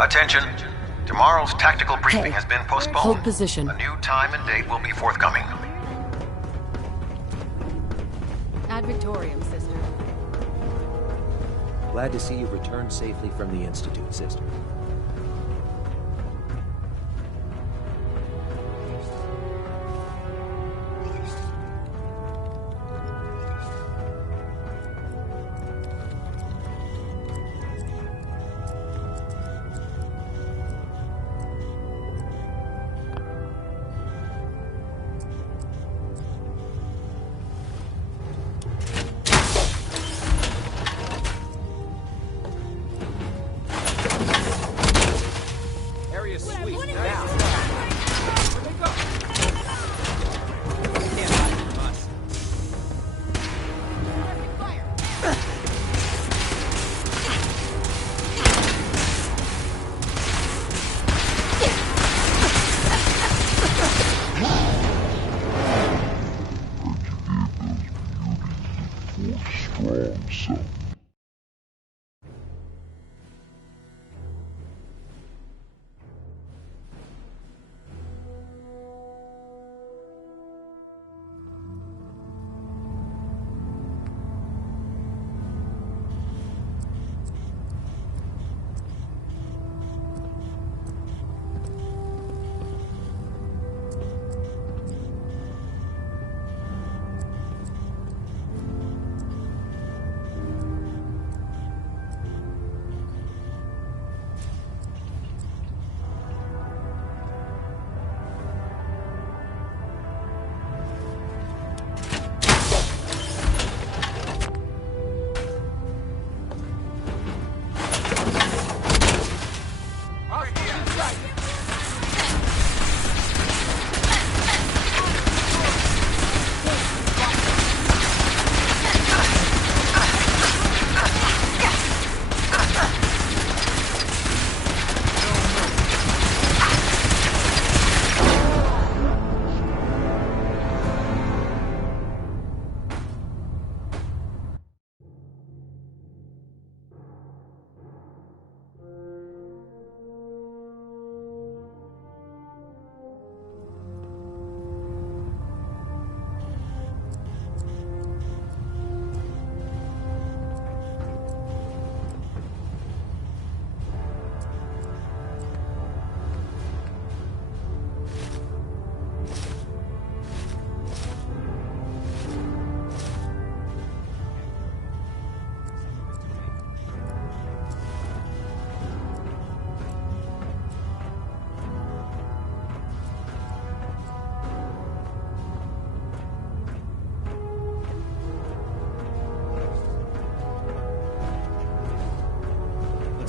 Attention. Tomorrow's tactical briefing has been postponed. Hold position. A new time and date will be forthcoming. Ad Victoriam, sister. Glad to see you returned safely from the Institute, sister.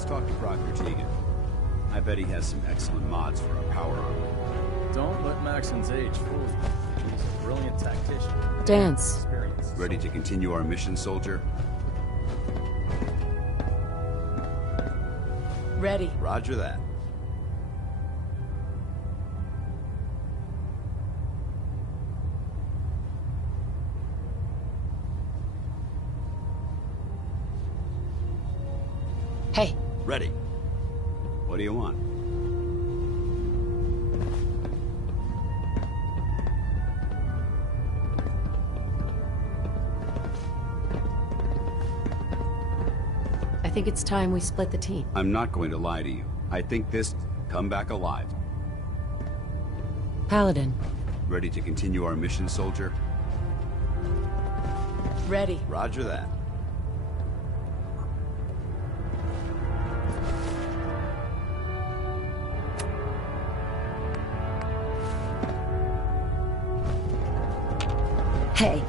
Talk to Proctor Tegan. I bet he has some excellent mods for our power armor. Don't let Maxon's age fool you. He's a brilliant tactician. Dance. Ready to continue our mission, soldier? Ready. Roger that. Hey. Ready. What do you want? I think it's time we split the team. I'm not going to lie to you. I think this come back alive. Paladin. Ready to continue our mission, soldier? Ready. Roger that. Hey.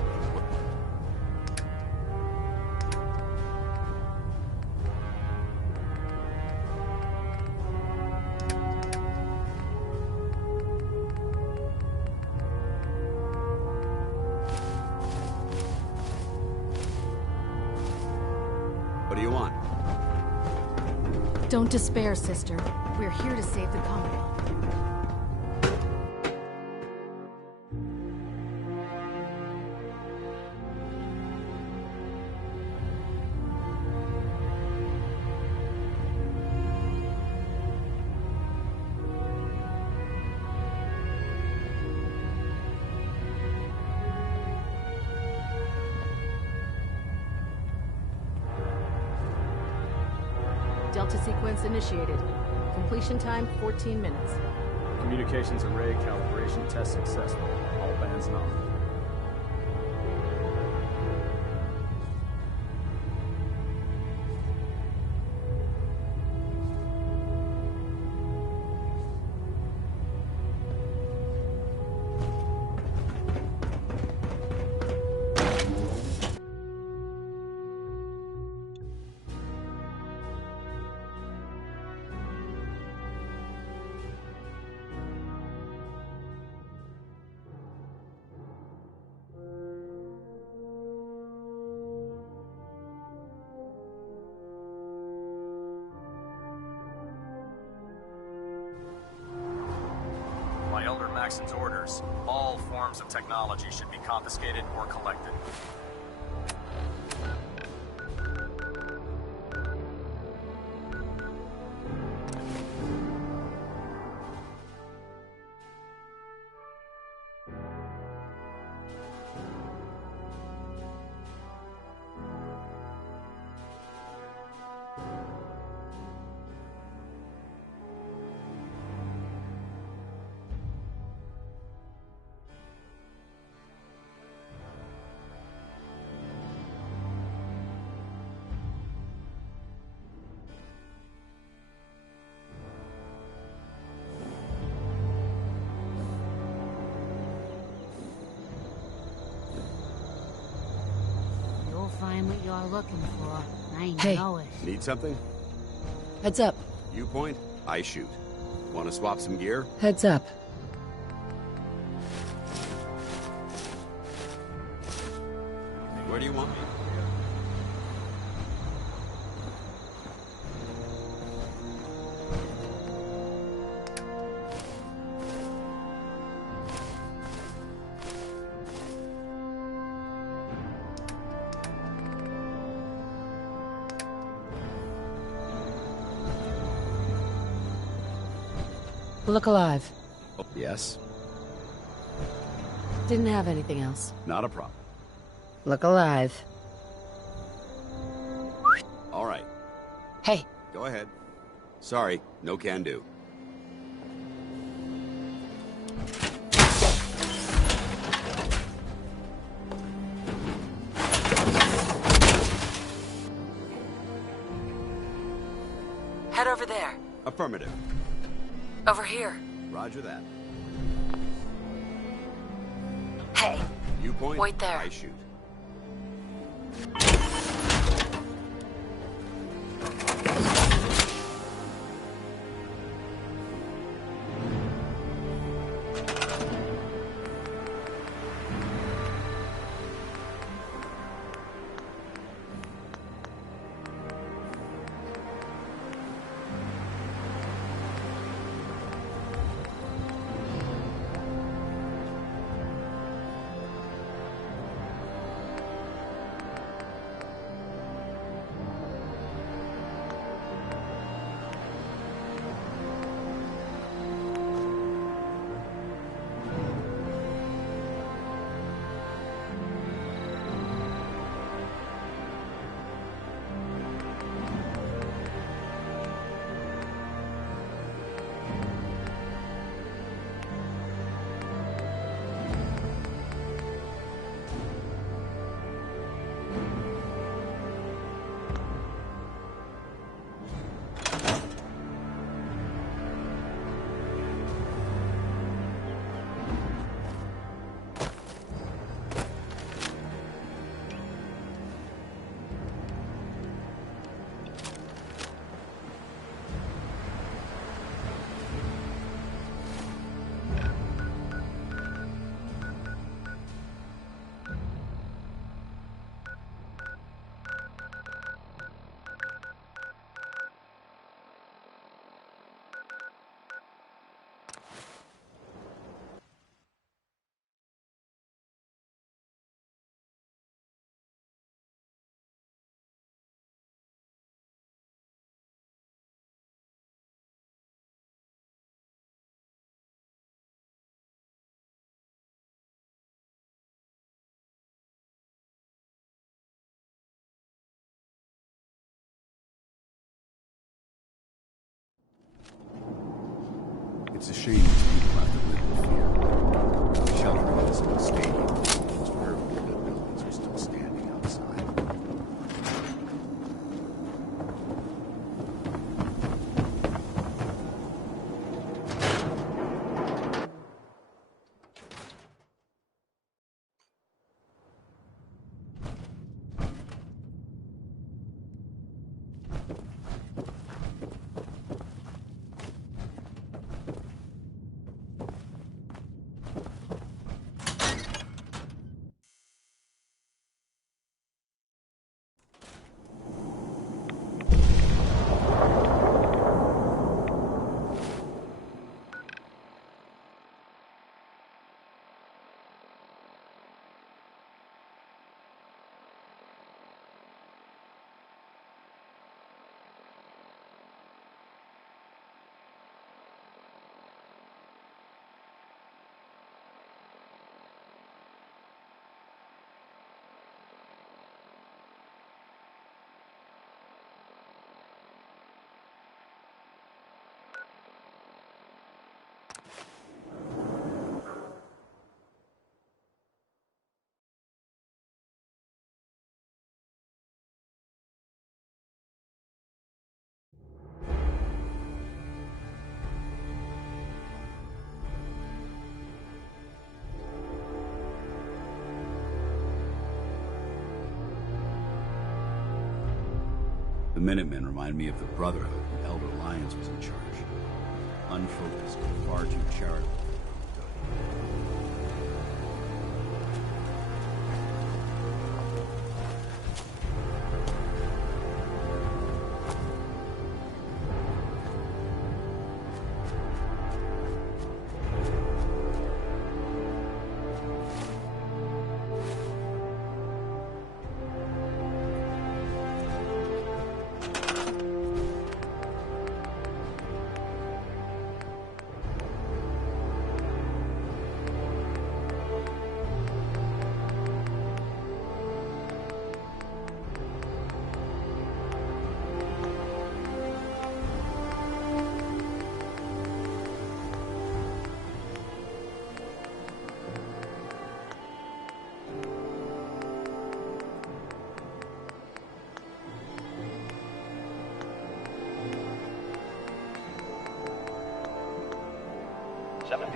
What do you want? Don't despair, sister. We're here to save the Commonwealth. Delta sequence initiated. Completion time 14 minutes. Communications array calibration test successful. All bands knock. By Elder Maxon's orders, all forms of technology should be confiscated or collected. You'll find what you're looking for. I Hey. know it. Need something? Heads up. You point, I shoot. Want to swap some gear? Heads up. Where do you want me? Look alive. Oh, yes, Didn't have anything else. not a problem. Look alive. All right, Hey, go ahead. Sorry, no can do. head over there. Affirmative. Over here. Roger that. Hey, You point, wait there. I shoot. It's a shame these people have to live in fear. Shelter was in the stadium. Most perfectly good buildings are still standing outside. The Minutemen remind me of the Brotherhood when Elder Lyons was in charge. Unfocused and far too charitable for their own good.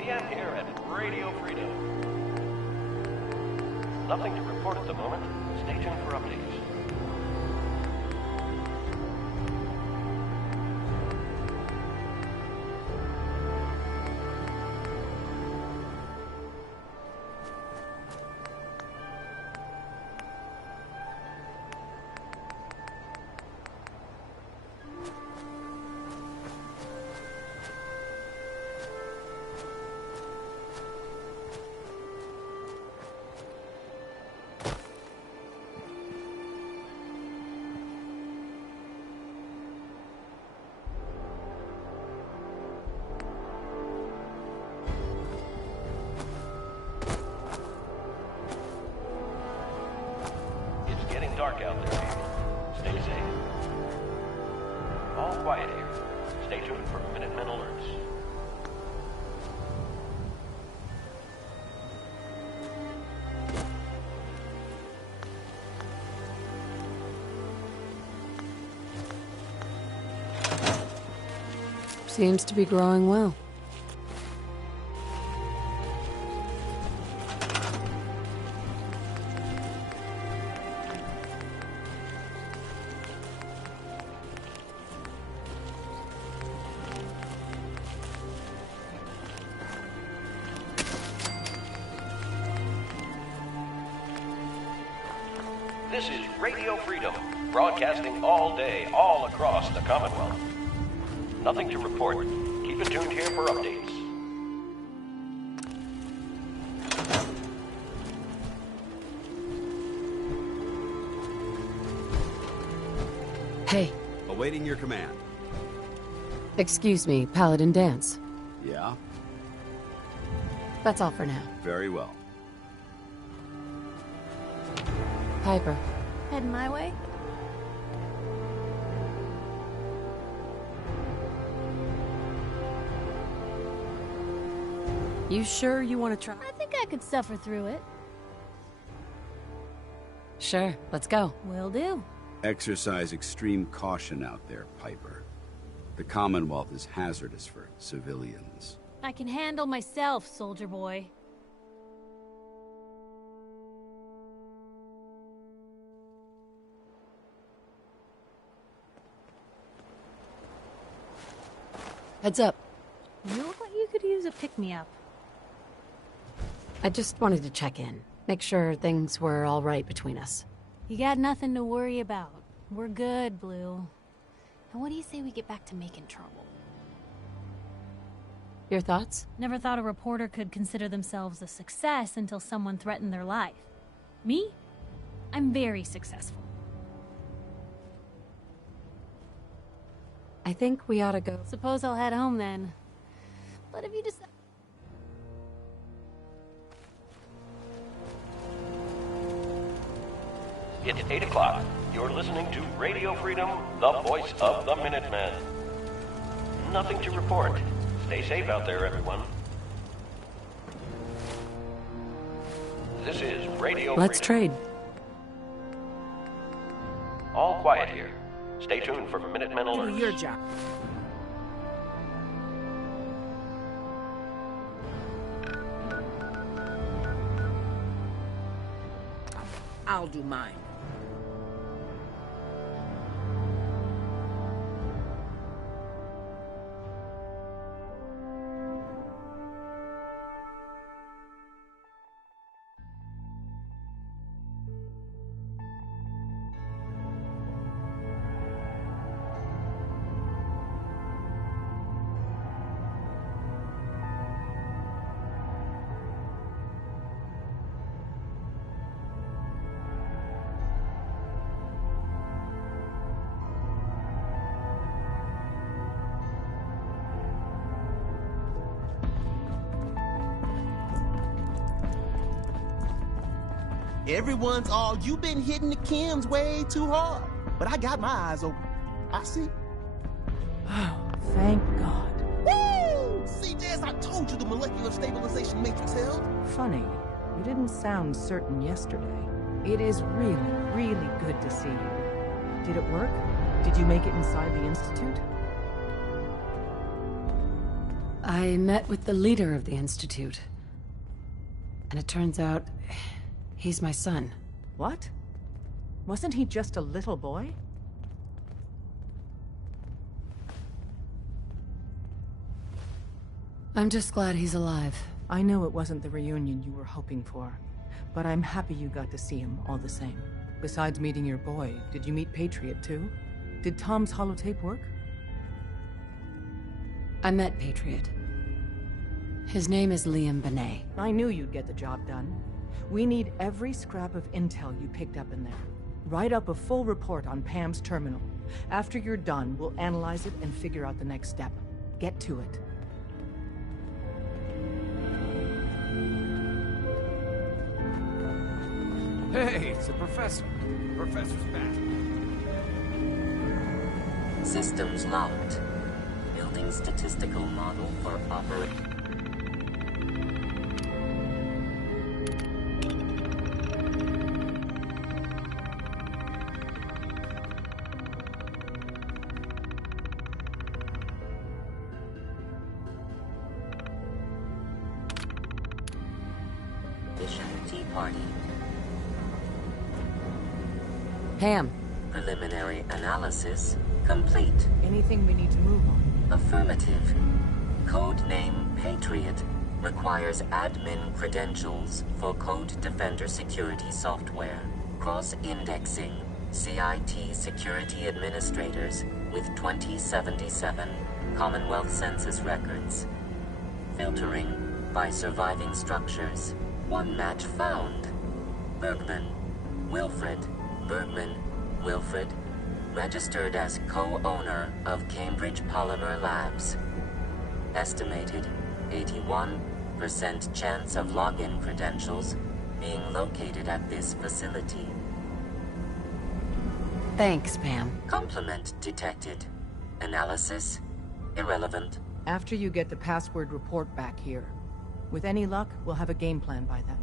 PM here at Radio Freedom. Nothing to report at the moment. Stay tuned for updates. Dark out there, people. Stay safe. All quiet here. Stay tuned for Minutemen alerts. Seems to be growing well. This is Radio Freedom, broadcasting all day, all across the Commonwealth. Nothing to report. Keep it tuned here for updates. Hey. Awaiting your command. Excuse me, Paladin Dance. Yeah? That's all for now. Very well. Piper. Heading my way? You sure you want to try? I think I could suffer through it. Sure, let's go. Will do. Exercise extreme caution out there, Piper. The Commonwealth is hazardous for civilians. I can handle myself, soldier boy. Heads up. You look like you could use a pick-me-up. I just wanted to check in. Make sure things were all right between us. You got nothing to worry about. We're good, Blue. And what do you say we get back to making trouble? Your thoughts? Never thought a reporter could consider themselves a success until someone threatened their life. Me? I'm very successful. I think we ought to go. Suppose I'll head home then. But if you decide... It's 8 o'clock. You're listening to Radio Freedom, the voice of the Minutemen. Nothing to report. Stay safe out there, everyone. This is Radio Let's Freedom. trade. All quiet here. Stay tuned for Minutemen alerts. Your job. I'll do mine. Everyone's all, you've been hitting the chems way too hard. But I got my eyes open. I see. Oh, thank God. Woo! See, Jess, I told you the molecular stabilization matrix held. Funny, you didn't sound certain yesterday. It is really, really good to see you. Did it work? Did you make it inside the Institute? I met with the leader of the Institute. And it turns out... he's my son. What? Wasn't he just a little boy? I'm just glad he's alive. I know it wasn't the reunion you were hoping for, but I'm happy you got to see him all the same. Besides meeting your boy, did you meet Patriot too? Did Tom's holotape work? I met Patriot. His name is Liam Benet. I knew you'd get the job done. We need every scrap of intel you picked up in there. Write up a full report on Pam's terminal. After you're done, we'll analyze it and figure out the next step. Get to it. Hey, it's the professor. Professor's back. Systems locked. Building statistical model for operation. Tea party. Pam. Preliminary analysis complete. Anything we need to move on? Affirmative. Codename Patriot requires admin credentials for Code Defender security software. Cross-indexing CIT security administrators with 2077 Commonwealth Census records. Filtering by surviving structures. One match found. Bergman. Wilfred. Bergman. Wilfred. Registered as co-owner of Cambridge Polymer Labs. Estimated 81% chance of login credentials being located at this facility. Thanks, Pam. Complement detected. Analysis irrelevant. After you get the password report back here, With any luck, we'll have a game plan by then.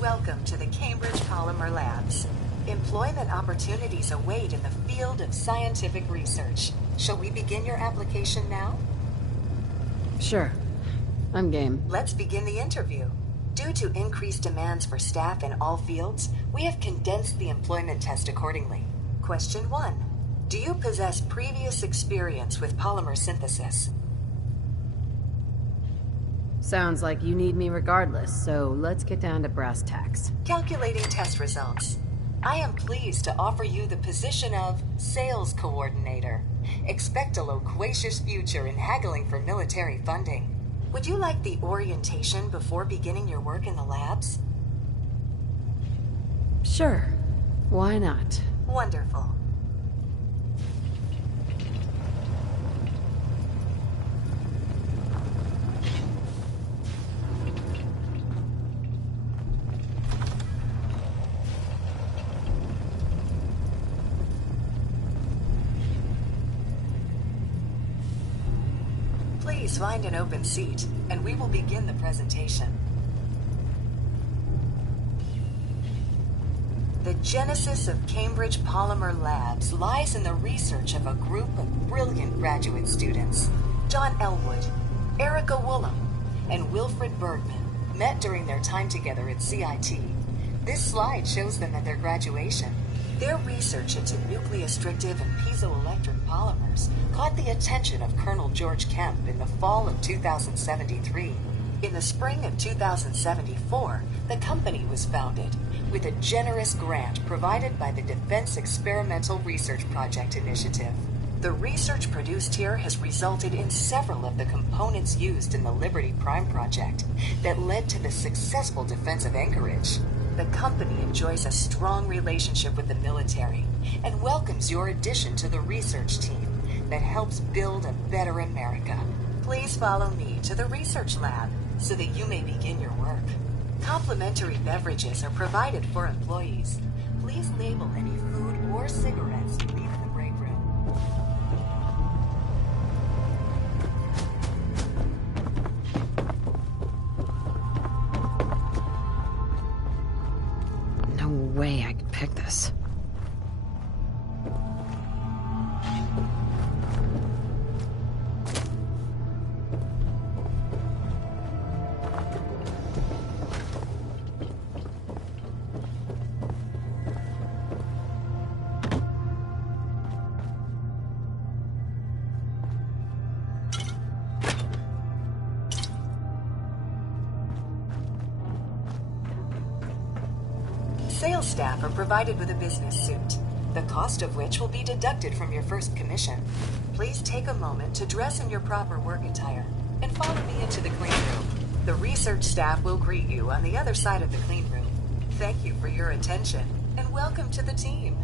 Welcome to the Cambridge Polymer Labs. Employment opportunities await in the field of scientific research. Shall we begin your application now? Sure. I'm game. Let's begin the interview. Due to increased demands for staff in all fields, we have condensed the employment test accordingly. Question 1. Do you possess previous experience with polymer synthesis? Sounds like you need me regardless, so let's get down to brass tacks. Calculating test results. I am pleased to offer you the position of Sales Coordinator. Expect a loquacious future in haggling for military funding. Would you like the orientation before beginning your work in the labs? Sure. Why not? Wonderful. Please find an open seat, and we will begin the presentation. The genesis of Cambridge Polymer Labs lies in the research of a group of brilliant graduate students. John Elwood, Erica Woolham, and Wilfred Bergman met during their time together at CIT. This slide shows them at their graduation. Their research into nucleostrictive and piezoelectric polymers caught the attention of Colonel George Kemp in the fall of 2073. In the spring of 2074, the company was founded, with a generous grant provided by the Defense Experimental Research Project Initiative. The research produced here has resulted in several of the components used in the Liberty Prime project that led to the successful defense of Anchorage. The company enjoys a strong relationship with the military and welcomes your addition to the research team that helps build a better America. Please follow me to the research lab so that you may begin your work. Complimentary beverages are provided for employees. Please label any food or cigarettes you leave in the break room. way I could pick this. Sales staff are provided with a business suit, the cost of which will be deducted from your first commission. Please take a moment to dress in your proper work attire and follow me into the clean room. The research staff will greet you on the other side of the clean room. Thank you for your attention and welcome to the team.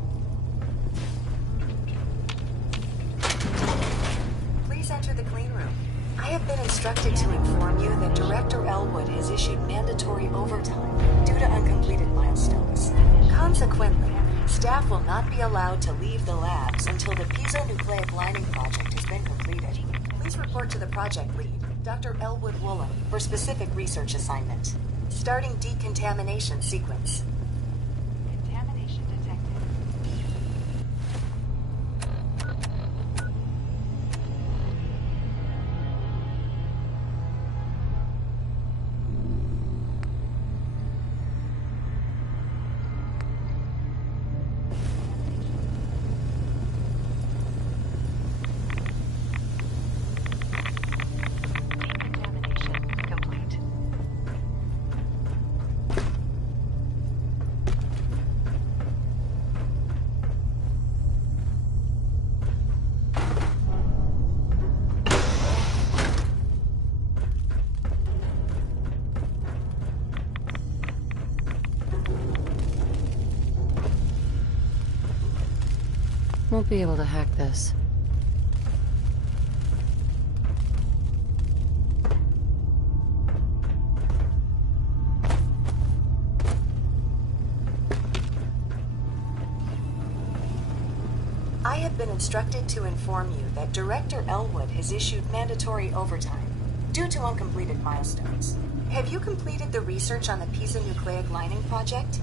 Please enter the clean room. I have been instructed to inform you that Director Elwood has issued mandatory overtime due to uncompleted milestones. Consequently, staff will not be allowed to leave the labs until the piezonucleic lining project has been completed. Please report to the project lead, Dr. Elwood Woolham, for specific research assignment. Starting decontamination sequence. Contamination detected. Won't be able to hack this. I have been instructed to inform you that Director Elwood has issued mandatory overtime due to uncompleted milestones. Have you completed the research on the piezonucleic lining project?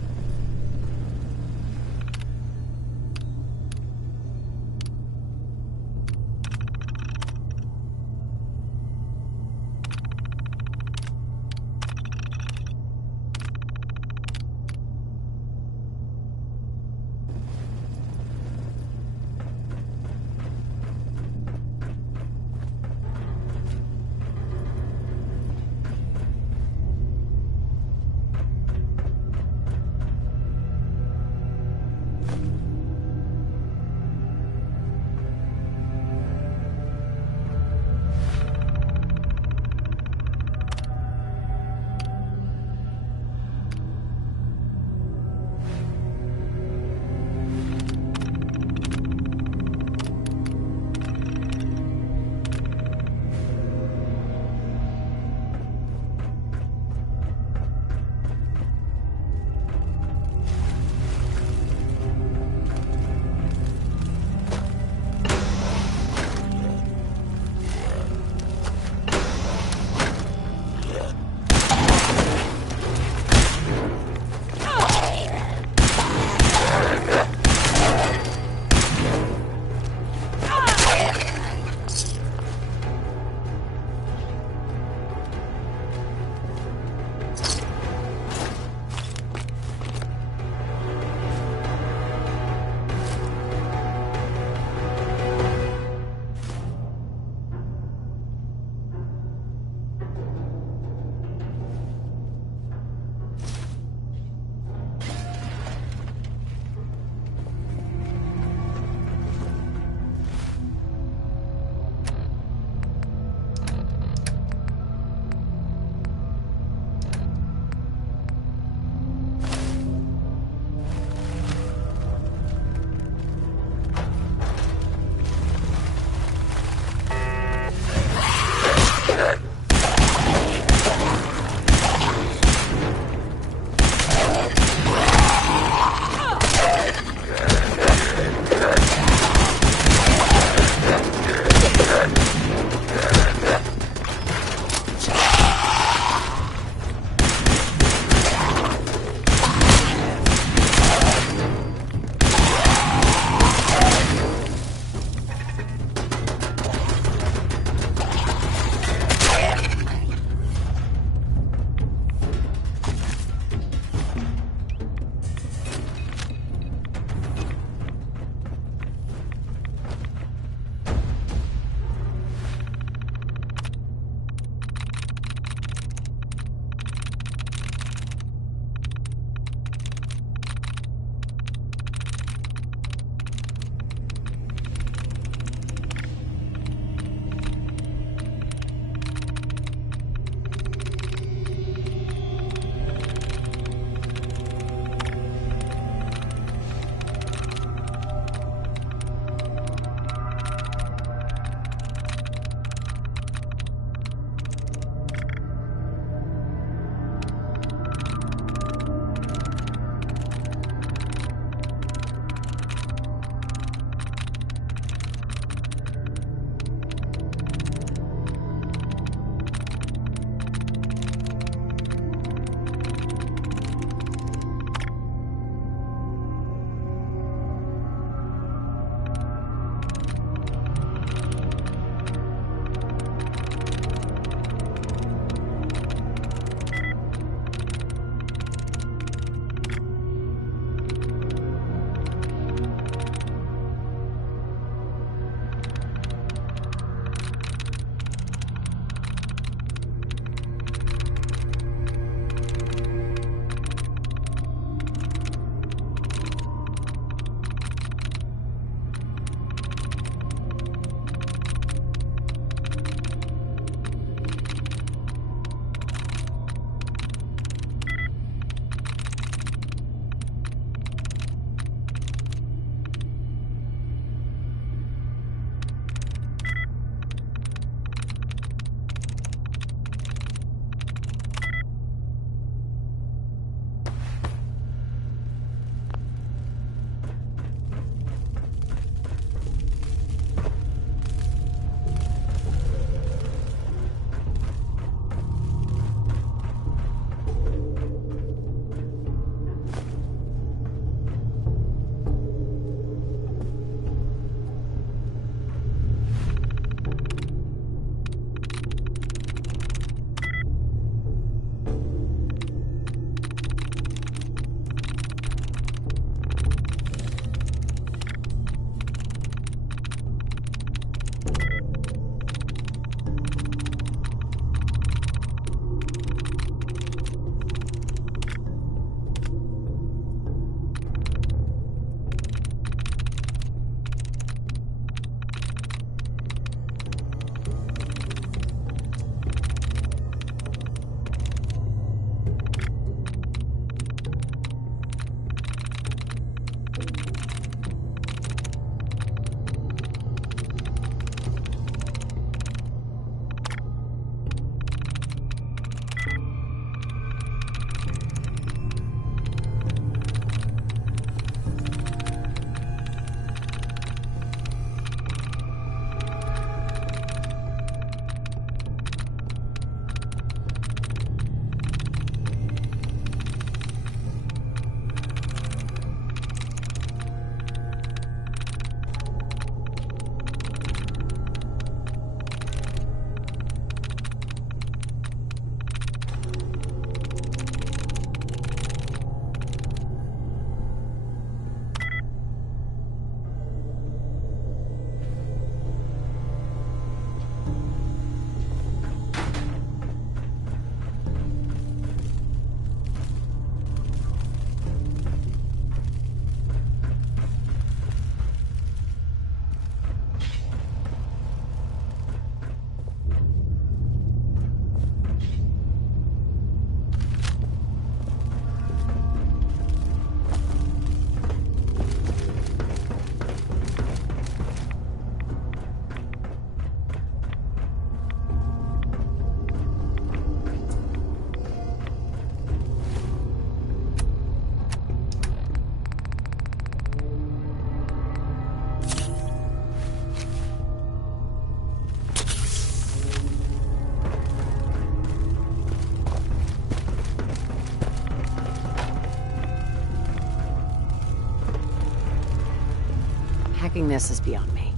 Hacking this is beyond me.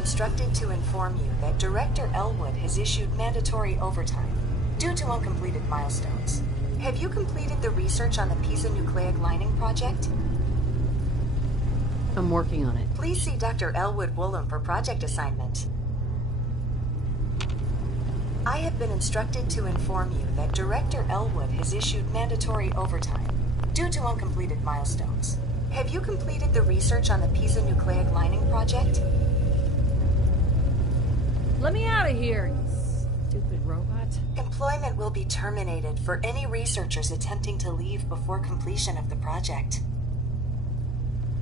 Instructed to inform you that Director Elwood has issued mandatory overtime due to uncompleted milestones. Have you completed the research on the Pisa nucleic lining project? I'm working on it. Please see Dr. Elwood Woolham for project assignment. I have been instructed to inform you that Director Elwood has issued mandatory overtime due to uncompleted milestones. Have you completed the research on the Pisa nucleic lining project? Let me out of here, you stupid robot. Employment will be terminated for any researchers attempting to leave before completion of the project.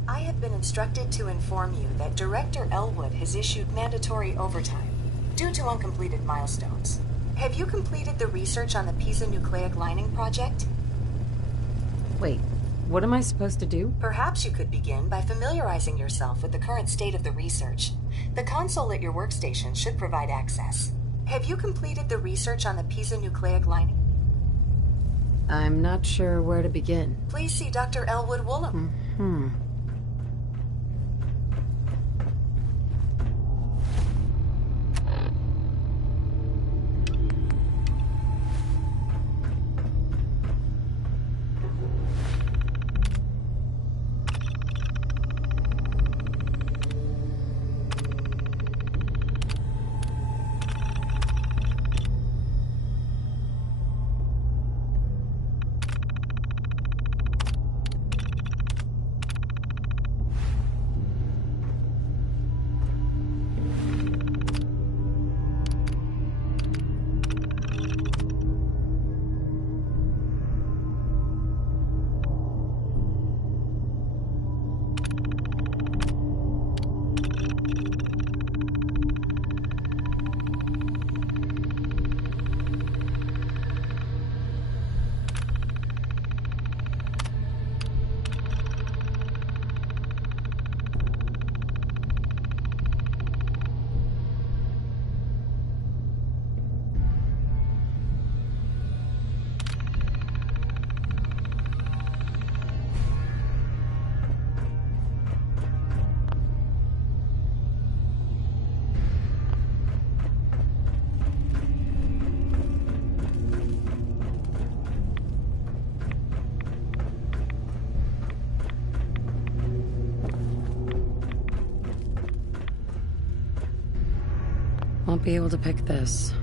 I have been instructed to inform you that Director Elwood has issued mandatory overtime due to uncompleted milestones. Have you completed the research on the Pisa nucleic lining project? Wait, what am I supposed to do? Perhaps you could begin by familiarizing yourself with the current state of the research. The console at your workstation should provide access. Have you completed the research on the Pisa nucleic lining? I'm not sure where to begin. Please see Dr. Elwood Woolham. Won't be able to pick this.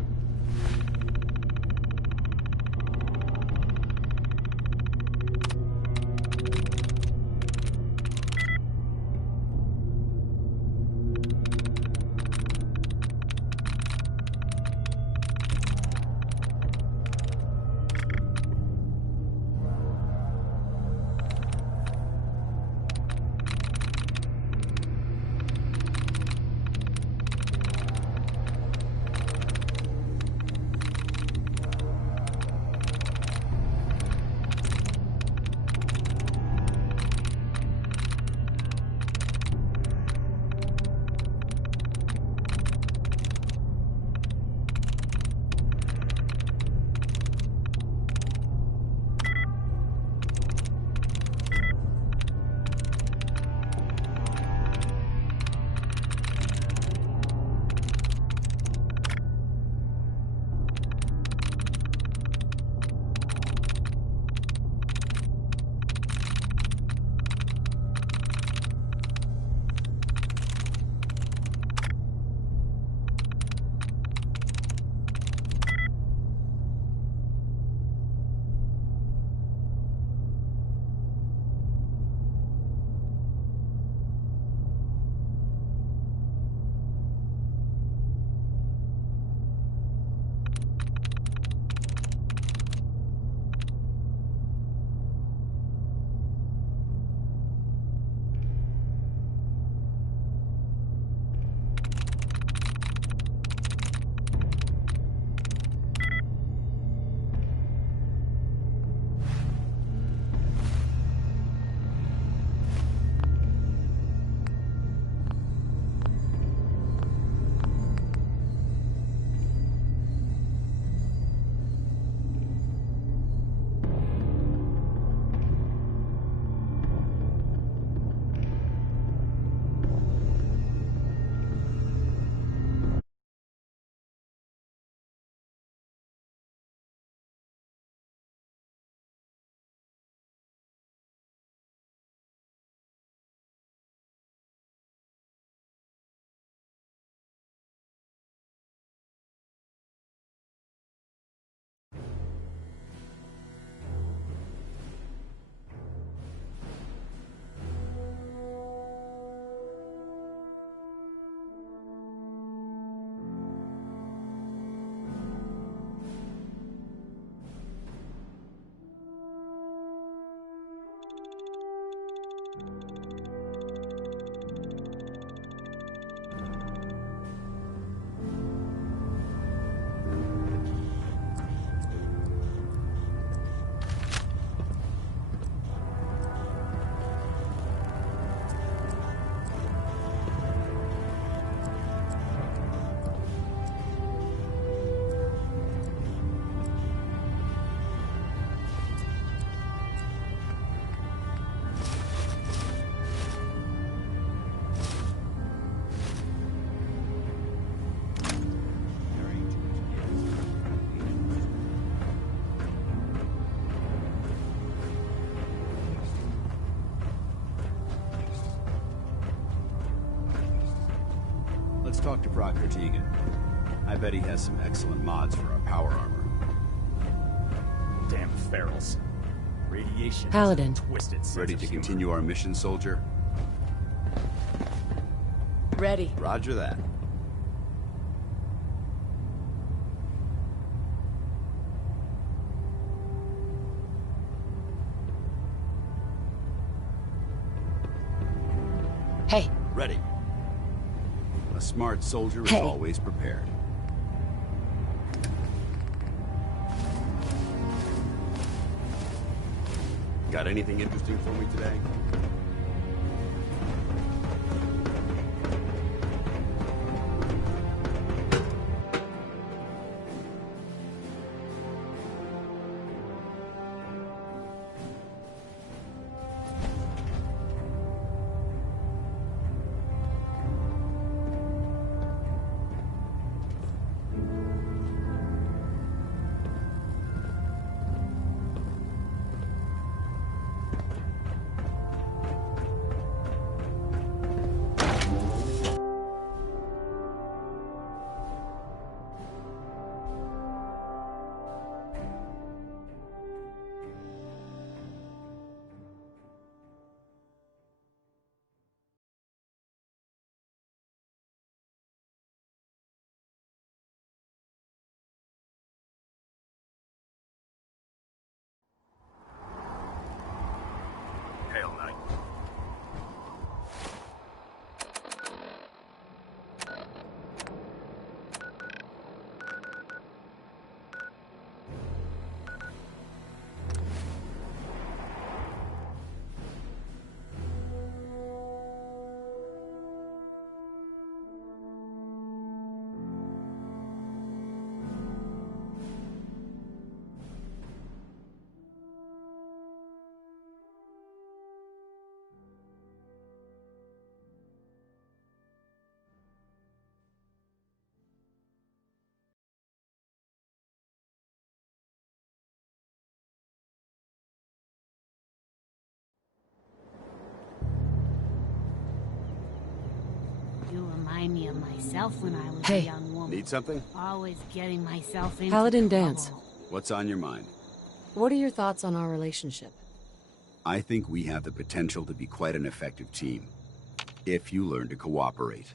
Let's talk to Proctor Teagan. I bet he has some excellent mods for our power armor. Damn ferals. Radiation. Paladin. Twisted. Ready to continue our mission, soldier? Ready. Roger that. Hey. Ready. A smart soldier is Hey. always prepared. Got anything interesting for me today? Hail Knight. You remind me of myself when I was a Hey. young woman. Need something? Always getting myself into Paladin trouble. Dance. What's on your mind? What are your thoughts on our relationship? I think we have the potential to be quite an effective team. If you learn to cooperate.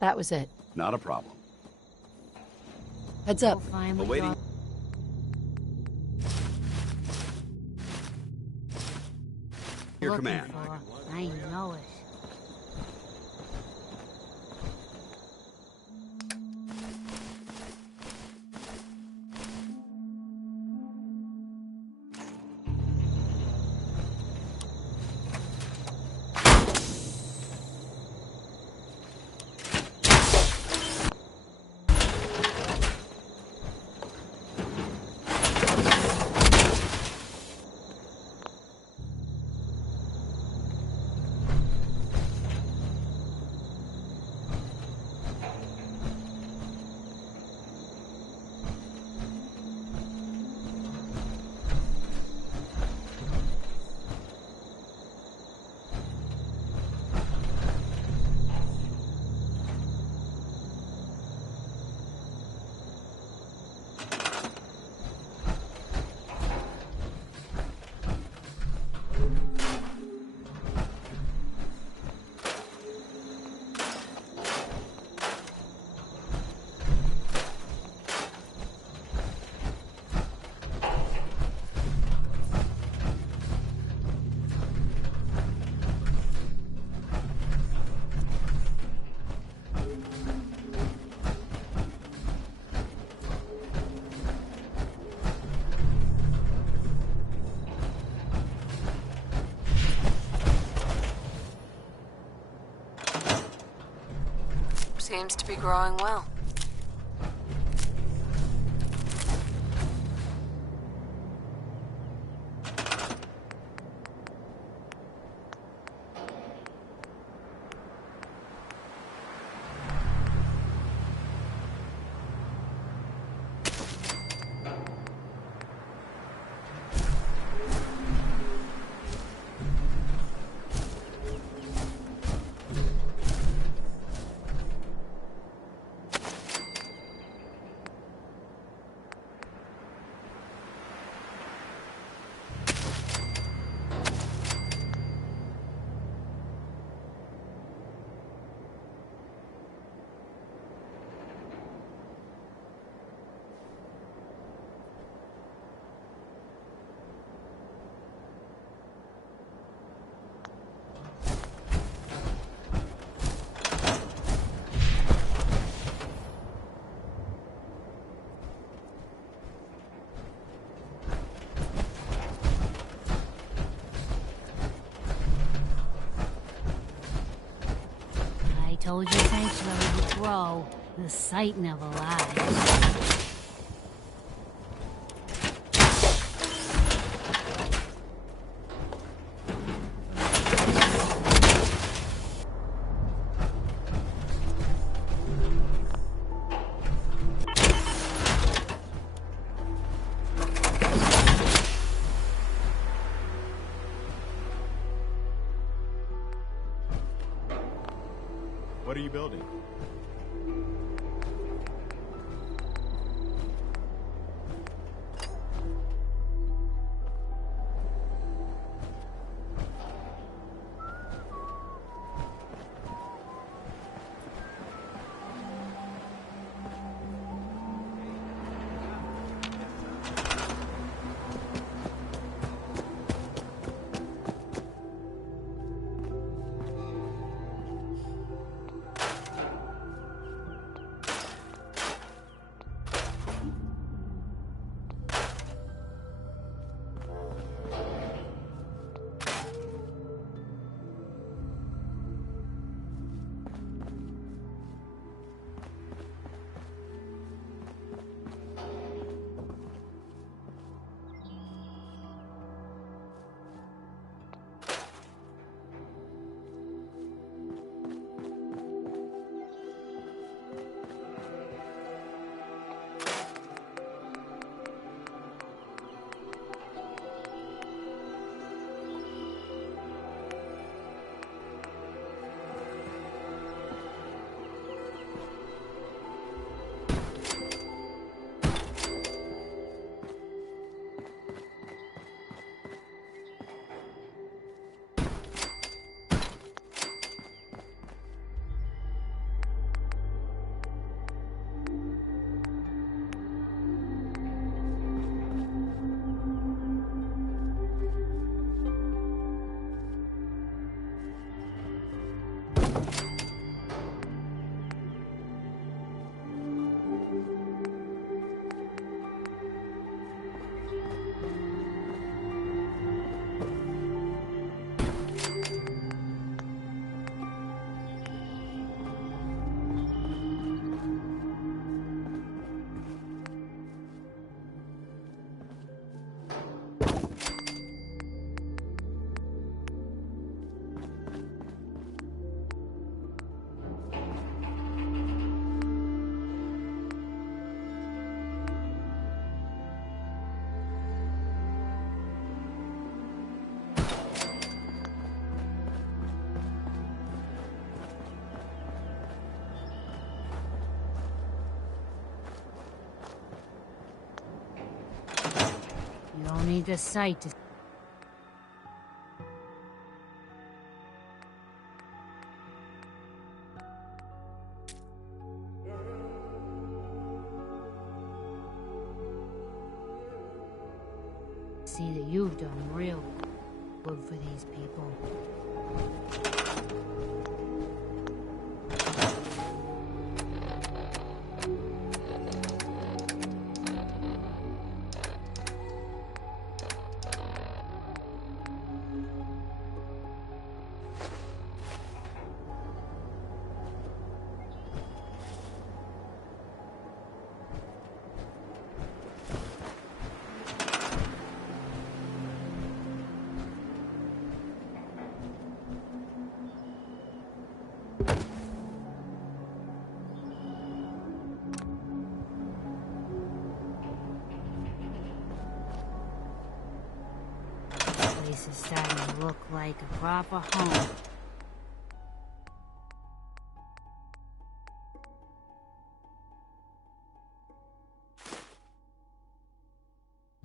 That was it. Not a problem. Heads up. Awaiting. Your Looking command. for. I know it. Seems to be growing well. told you sanctuary would grow. The sight never lies. What are you building? You don't need the sight to... see that you've done real good for these people. This is starting to look like a proper home.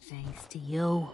Thanks to you.